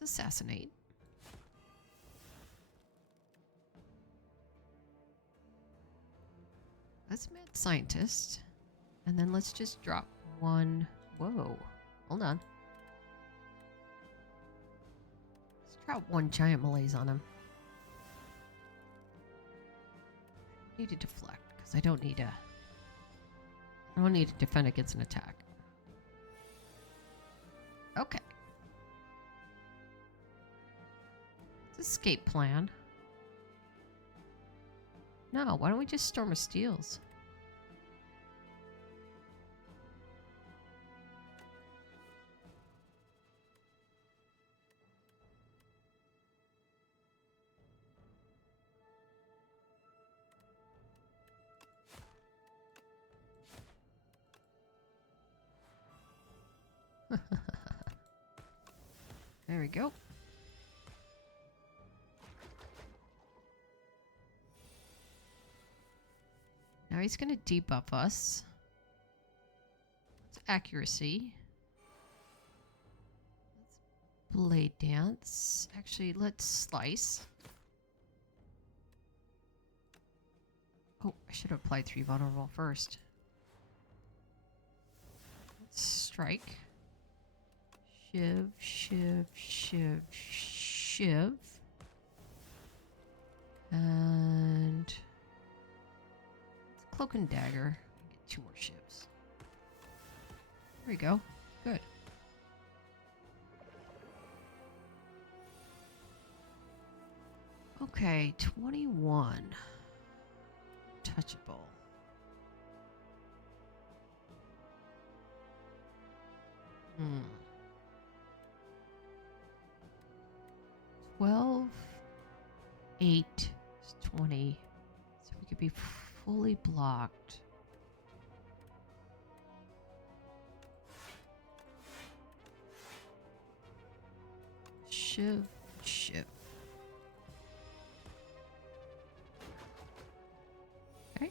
Let's assassinate. Let's mad scientist. And then let's just drop one. Whoa. Hold on. Let's drop one giant malaise on him. I need to deflect because I don't need to. I don't need to defend against an attack. Okay. Let's escape plan. No, why don't we just Storm of Steels? There we go. Now he's going to debuff us. It's accuracy. Let's blade dance. Actually, let's slice. Oh, I should have applied 3 vulnerable first. Let's strike. Shiv, shiv, shiv, shiv. And... Cloak and dagger. Get 2 more shivs. There we go. Good. Okay, 21. Touchable. Hmm. 12, 8 is 20. So we could be fully blocked. Shiv, shiv. Okay.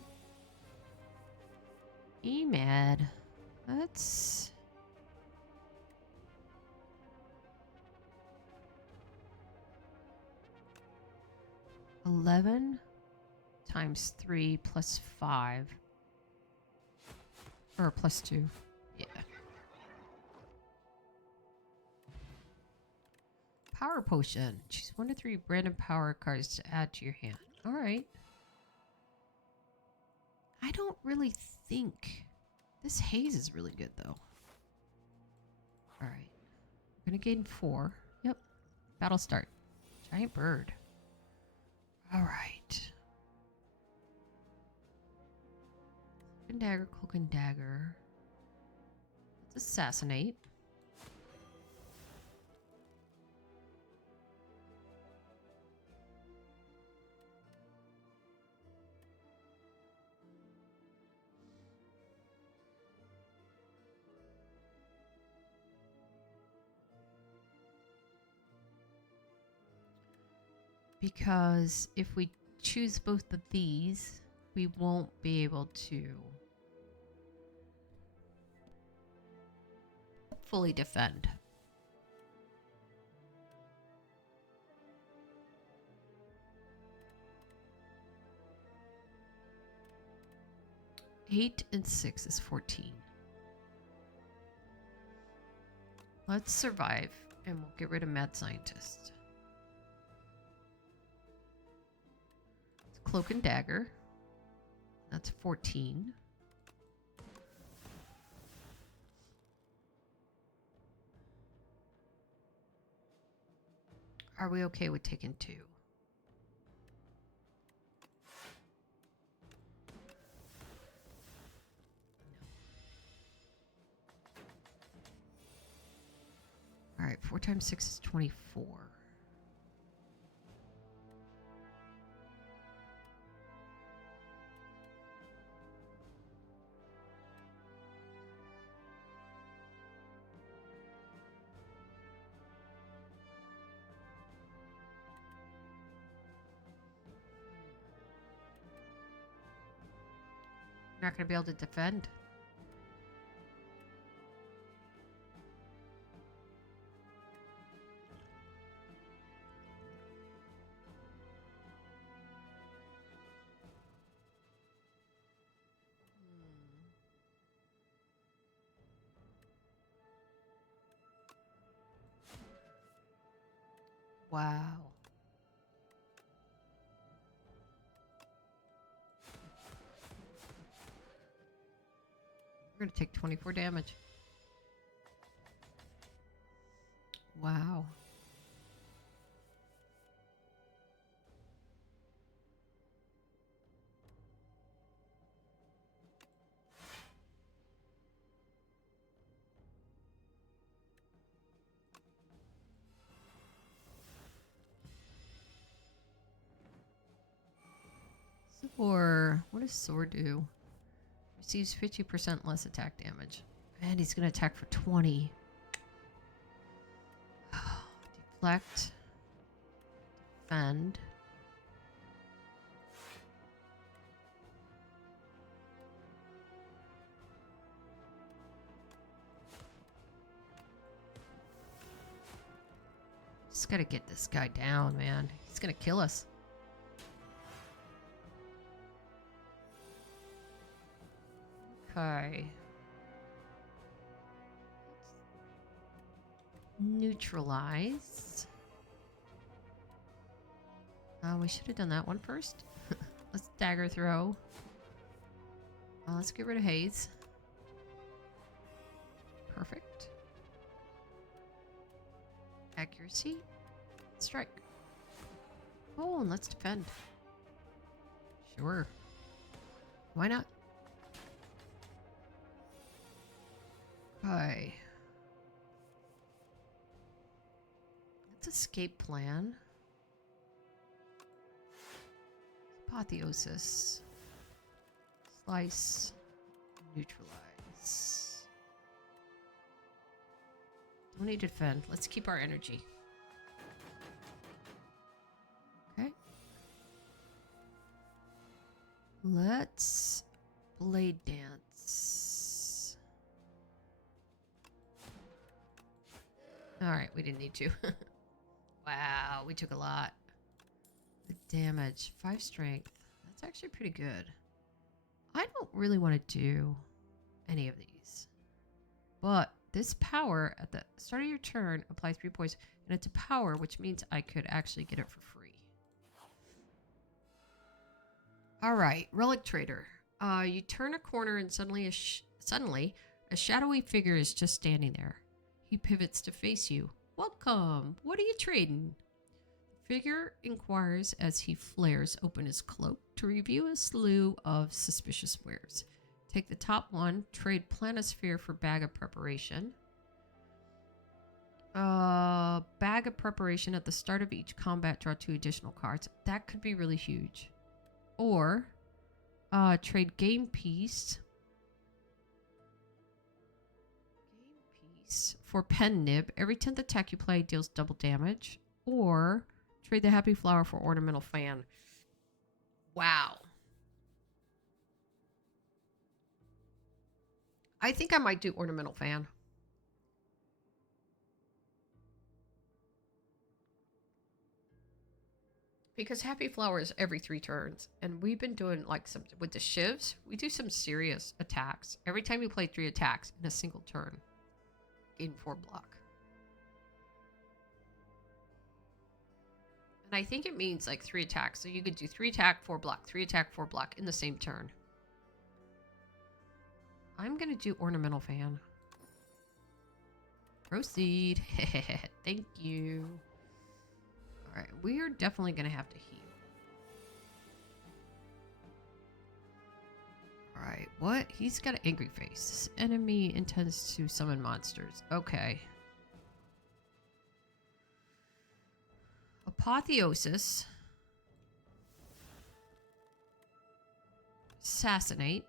EMAD. That's... $11 times 3 plus 5. Or plus 2. Yeah. Power potion. Choose 1 to 3 random power cards to add to your hand. Alright. I don't really think... This haze is really good, though. Alright. We're gonna gain 4. Yep. Battle start. Giant bird. Alright. Cloak and dagger, cloak and dagger. Let's assassinate. Because if we choose both of these, we won't be able to fully defend. Eight and 6 is 14. Let's survive and we'll get rid of Mad Scientist. Cloak and dagger. That's 14. Are we okay with taking 2? All right, 4 times 6 is 24. Not going to be able to defend. Wow. We're going to take 24 damage. Wow. Sword. What does sword do? Receives 50% less attack damage. And he's going to attack for 20. Deflect. Defend. Just gotta get this guy down, man. He's gonna kill us. Okay. Neutralize. We should have done that one first. Let's dagger throw. Let's get rid of haze. Perfect. Accuracy. Strike. Oh, and let's defend. Sure. Why not? Okay. Let's escape plan. Apotheosis. Slice. Neutralize. Don't need to defend. Let's keep our energy. Okay. Let's blade dance. Alright, we didn't need to. Wow, we took a lot. The damage. 5 strength. That's actually pretty good. I don't really want to do any of these. But this power at the start of your turn applies 3 points. And it's a power, which means I could actually get it for free. Alright, Relic Trader. You turn a corner and suddenly a shadowy figure is just standing there. He pivots to face you. Welcome. What are you trading? The figure inquires as he flares open his cloak to reveal a slew of suspicious wares. Take the top one, trade Planisphere for Bag of Preparation. Bag of Preparation at the start of each combat, draw 2 additional cards. That could be really huge. Or trade Game Piece. For Pen Nib. Every 10th attack you play deals double damage. Or trade the Happy Flower for Ornamental Fan. Wow. I think I might do Ornamental Fan. Because Happy Flower is every 3 turns. And we've been doing like some, with the shivs, we do some serious attacks. Every time you play 3 attacks in a single turn. Gain 4 block. And I think it means like 3 attacks. So you could do 3 attack, 4 block, 3 attack, 4 block in the same turn. I'm going to do Ornamental Fan. Proceed. Thank you. Alright, we are definitely going to have to heal. Alright, what? He's got an angry face. This enemy intends to summon monsters. Okay. Apotheosis. Assassinate.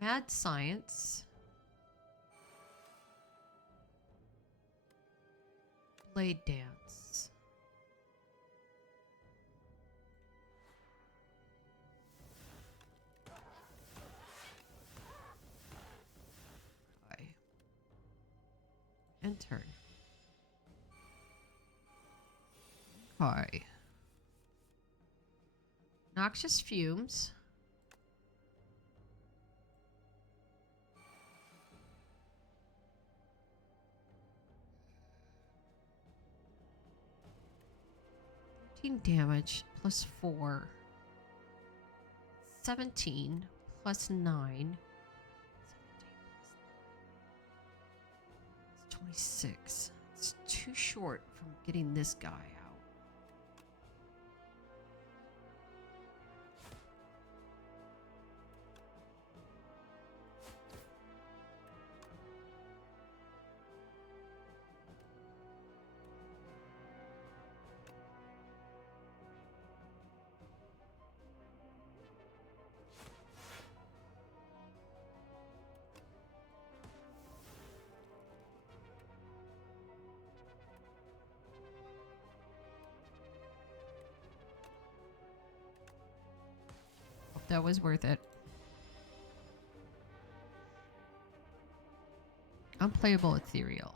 Mad Science. Blade Dance. End turn. Okay. Noxious fumes. Damage plus 4. 17 plus 9. 17 plus 9. It's 26. It's too short from getting this guy out. That was worth it. Unplayable ethereal.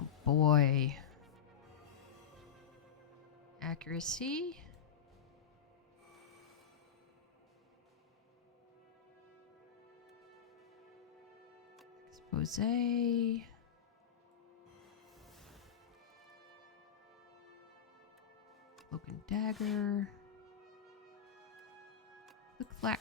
Oh boy. Accuracy. Expose. Cloak and dagger. Look flack.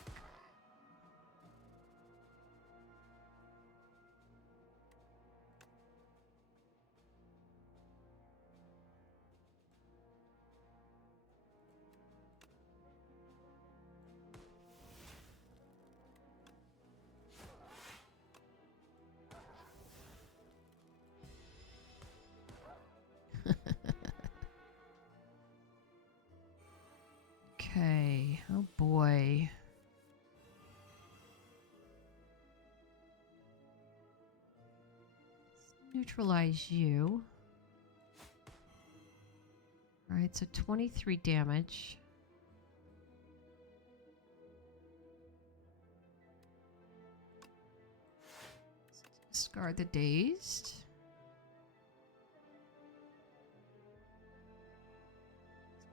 Okay. Oh boy. Neutralize you. Alright, so 23 damage. Discard the dazed.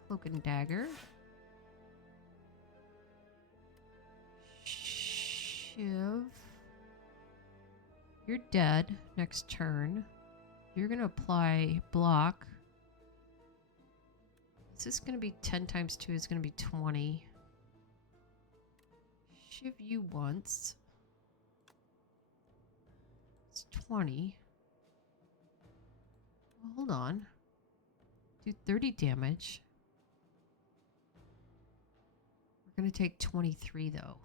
Cloak and dagger. Shiv. You're dead next turn. You're going to apply block. Is this going to be 10 times 2? It's going to be 20. Shiv you once. It's 20. Well, hold on. Do 30 damage. We're going to take 23 though.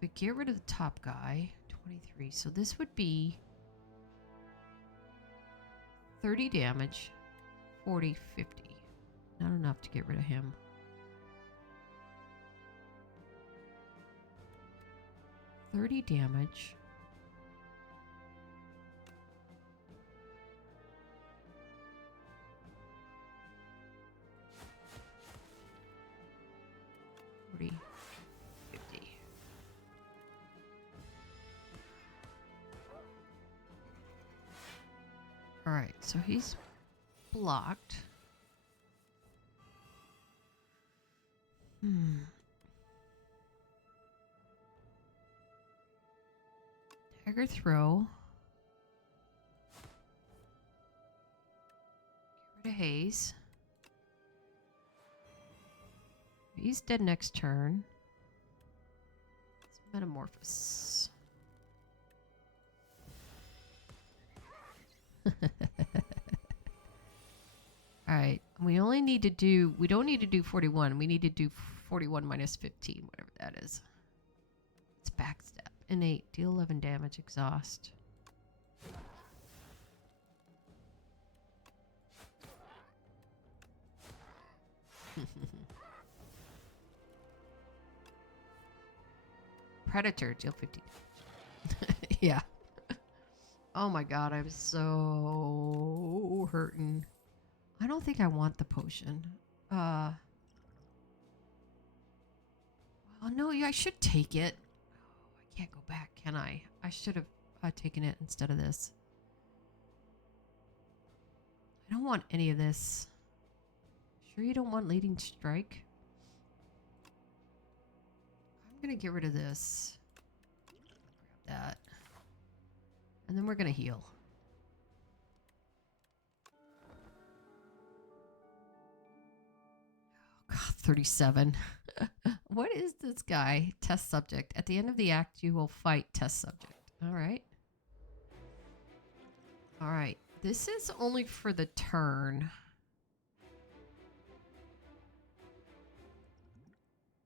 But get rid of the top guy, 23. So this would be 30 damage, 40, 50. Not enough to get rid of him. $30 damage. Alright, so he's blocked. Dagger throw. Get rid of Haze. He's dead next turn. It's Metamorphosis. Alright, we only need to do, we don't need to do 41, we need to do 41 minus 15, whatever that is. It's backstep. Innate, deal 11 damage, exhaust. Predator, deal 50. Yeah. Oh my god, I'm so hurting. I don't think I want the potion. Well, no, yeah, I should take it. Oh, Can't go back, can I? I should have taken it instead of this. I don't want any of this. Sure you don't want leading strike? I'm gonna get rid of this. Grab that. And then we're gonna heal. Oh God, 37. What is this guy? Test subject. At the end of the act, you will fight test subject. All right. All right. This is only for the turn.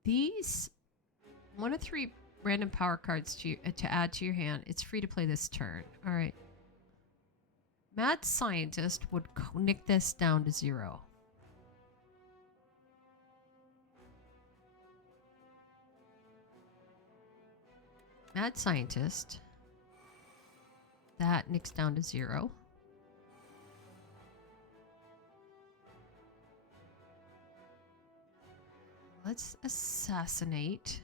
These 1 of 3 random power cards to add to your hand. It's free to play this turn. All right. Mad Scientist would nick this down to 0. Mad Scientist. That nicks down to 0. Let's assassinate.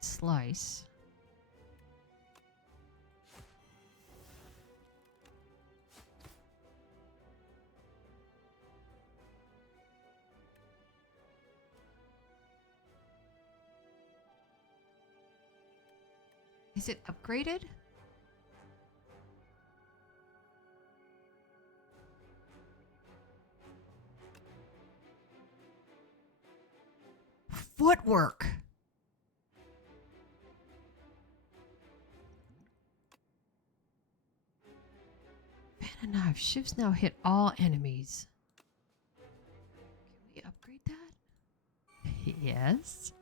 Slice. Is it upgraded? Footwork. Fan of Knives. Shivs now hit all enemies. Can we upgrade that? Yes.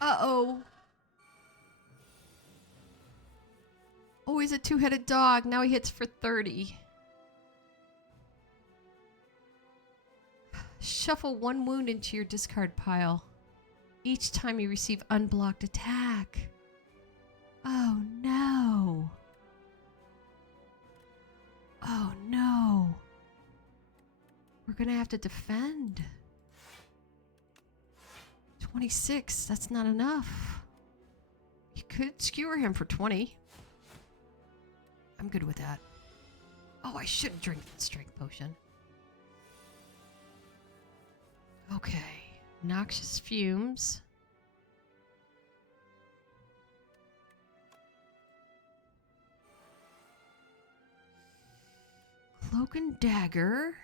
Uh-oh. Oh, he's a 2-headed dog. Now he hits for 30. Shuffle 1 wound into your discard pile. Each time you receive unblocked attack. Oh, no. Oh, no. We're going to have to defend. 26. That's not enough. You could skewer him for 20. I'm good with that. Oh, I should drink the strength potion. Okay. Noxious fumes. Cloak and dagger.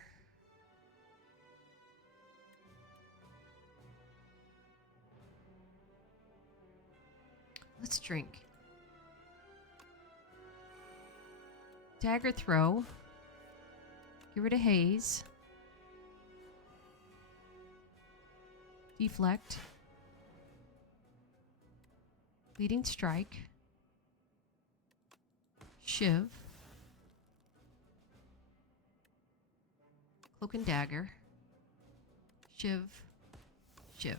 Let's drink. Dagger throw. Get rid of haze. Deflect. Leading strike. Shiv. Cloak and dagger. Shiv. Shiv.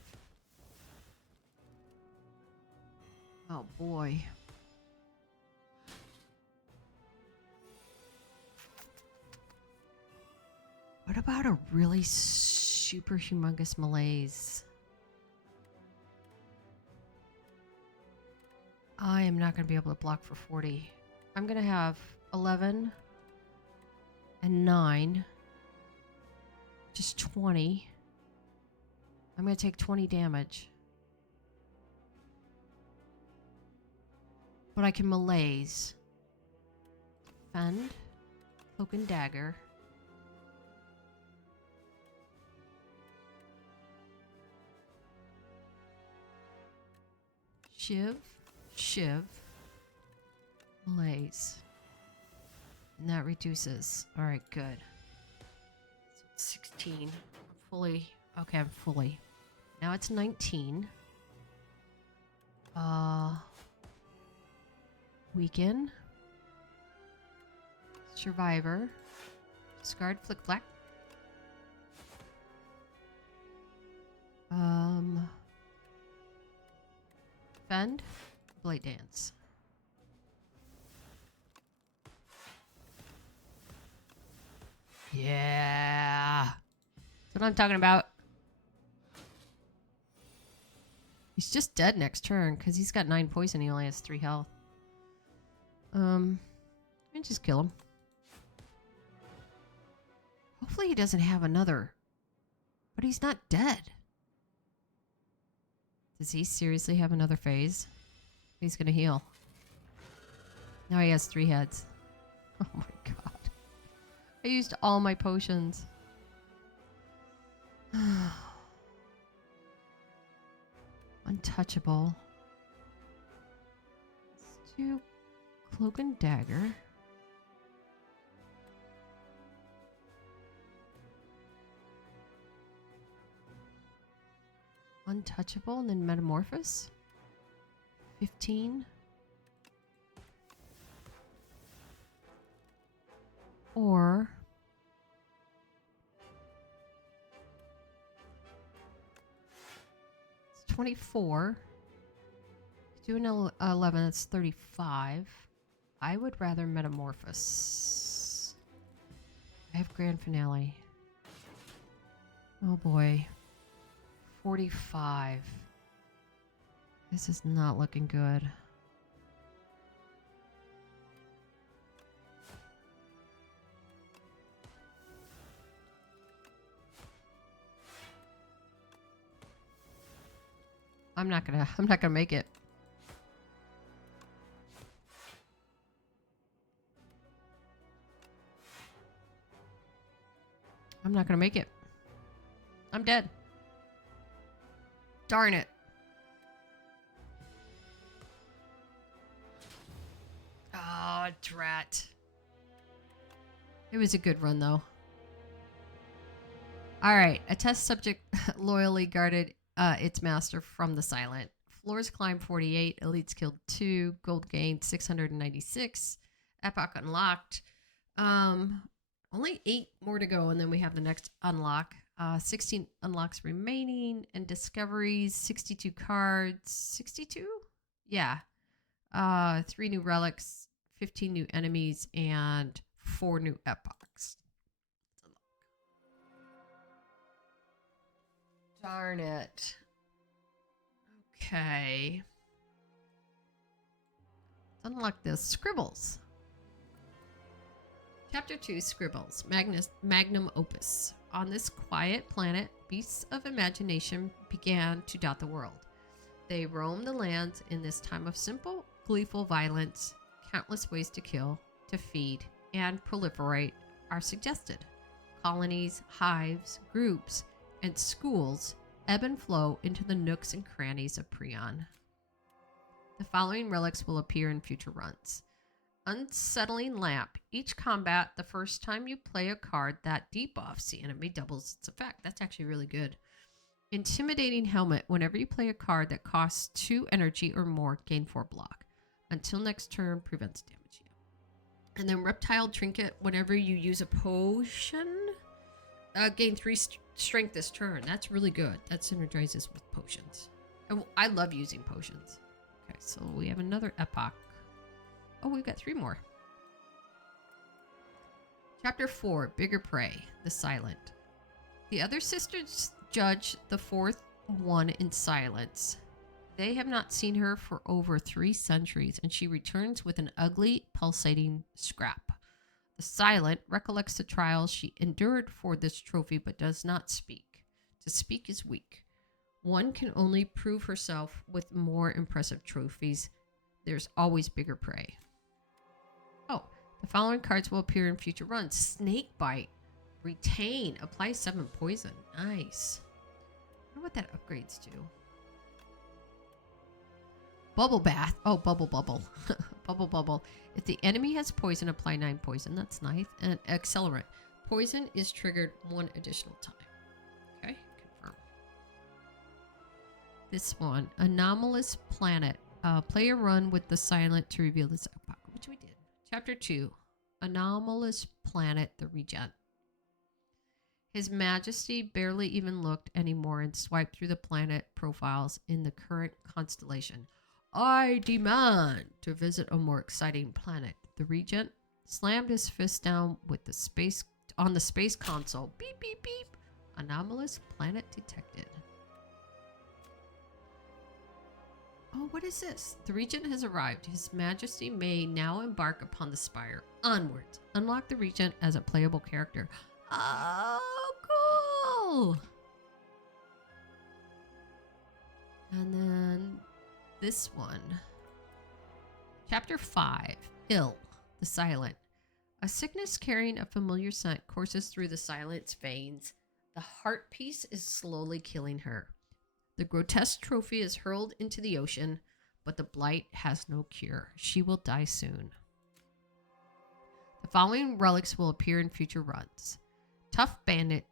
Oh boy. What about a really super humongous malaise? I am not going to be able to block for 40. I'm going to have 11 and 9. Just 20. I'm going to take 20 damage. But I can malaise. Defend. Cloak and dagger. Shiv, Shiv, Malaise. And that reduces. All right, good. So it's 16. I'm fully. Okay, I'm fully. Now it's 19. Weaken. Survivor. Discard Flick Black. Defend. Blade Dance. Yeah. That's what I'm talking about. He's just dead next turn because he's got 9 poison. He only has 3 health. And just kill him. Hopefully he doesn't have another. But he's not dead. Does he seriously have another phase? He's gonna heal. Now he has 3 heads. Oh my god. I used all my potions. Untouchable. Let's do Cloak and Dagger. Untouchable and then Metamorphose. 15. Or it's 24. Do an 11, that's 35. I would rather Metamorphose. I have Grand Finale. Oh boy. 45. This is not looking good. I'm not gonna make it. I'm not gonna make it. I'm dead. Darn it. Oh, drat. It was a good run, though. Alright, a test subject loyally guarded its master from the silent. Floors climbed 48, elites killed 2, gold gained 696, epoch unlocked. Only 8 more to go, and then we have the next unlock. 16 unlocks remaining, and discoveries, 62 cards. 62? Yeah. 3 new relics, 15 new enemies, and 4 new epochs. Darn it. Okay. Let's unlock this. Scribbles. Chapter 2, Scribbles, Magnum Opus. On this quiet planet, beasts of imagination began to dot the world. They roam the lands in this time of simple, gleeful violence. Countless ways to kill, to feed, and proliferate are suggested. Colonies, hives, groups, and schools ebb and flow into the nooks and crannies of Prion. The following relics will appear in future runs. Unsettling Lamp. Each combat, the first time you play a card that debuffs the enemy doubles its effect. That's actually really good. Intimidating Helmet. Whenever you play a card that costs 2 energy or more, gain 4 block. Until next turn, prevents damage. And then Reptile Trinket. Whenever you use a potion, gain 3 strength this turn. That's really good. That synergizes with potions. And I love using potions. Okay, so we have another epoch. Oh, we've got 3 more. Chapter 4, Bigger Prey, The Silent. The other sisters judge the 4th one in silence. They have not seen her for over 3 centuries, and she returns with an ugly, pulsating scrap. The Silent recollects the trials she endured for this trophy, but does not speak. To speak is weak. One can only prove herself with more impressive trophies. There's always bigger prey. Oh, the following cards will appear in future runs. Snakebite. Retain. Apply 7 poison. Nice. I wonder what that upgrades to. Bubble bath. Oh, bubble. Bubble. If the enemy has poison, apply 9 poison. That's nice. And accelerant. Poison is triggered 1 additional time. Okay, confirm. This one, anomalous planet. Play a run with the silent to reveal this, which we did. Chapter 2, anomalous planet, the regent. His Majesty barely even looked anymore and swiped through the planet profiles in the current constellation. I demand to visit a more exciting planet. The regent slammed his fist down with the space on the space console. Beep, beep, beep. Anomalous planet detected. Oh, what is this? The regent has arrived. His Majesty may now embark upon the Spire. Onwards. Unlock the regent as a playable character. Oh, cool! And then this one. Chapter 5. Ill, the Silent. A sickness carrying a familiar scent courses through the Silent's veins. The heart piece is slowly killing her. The grotesque trophy is hurled into the ocean, but the blight has no cure. She will die soon. The following relics will appear in future runs. Tough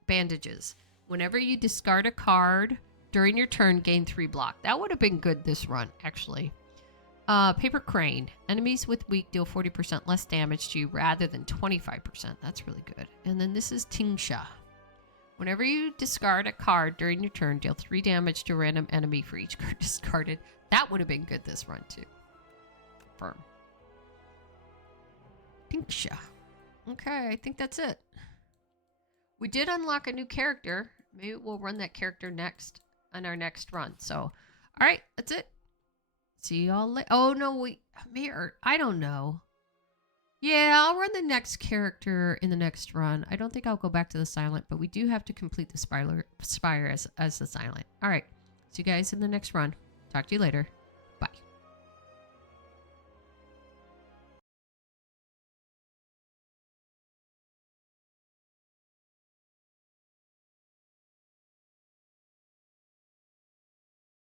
bandages. Whenever you discard a card during your turn, gain 3 block. That would have been good this run, actually. Paper crane. Enemies with weak deal 40% less damage to you rather than 25%. That's really good. And then this is Tingsha. Whenever you discard a card during your turn, deal 3 damage to a random enemy for each card discarded. That would have been good this run, too. Firm. Tingsha. Okay, I think that's it. We did unlock a new character. Maybe we'll run that character next on our next run. So, all right, that's it. See y'all later. Oh, no, I don't know. Yeah, I'll run the next character in the next run. I don't think I'll go back to the Silent, but we do have to complete the Spire as the Silent. All right, see you guys in the next run. Talk to you later.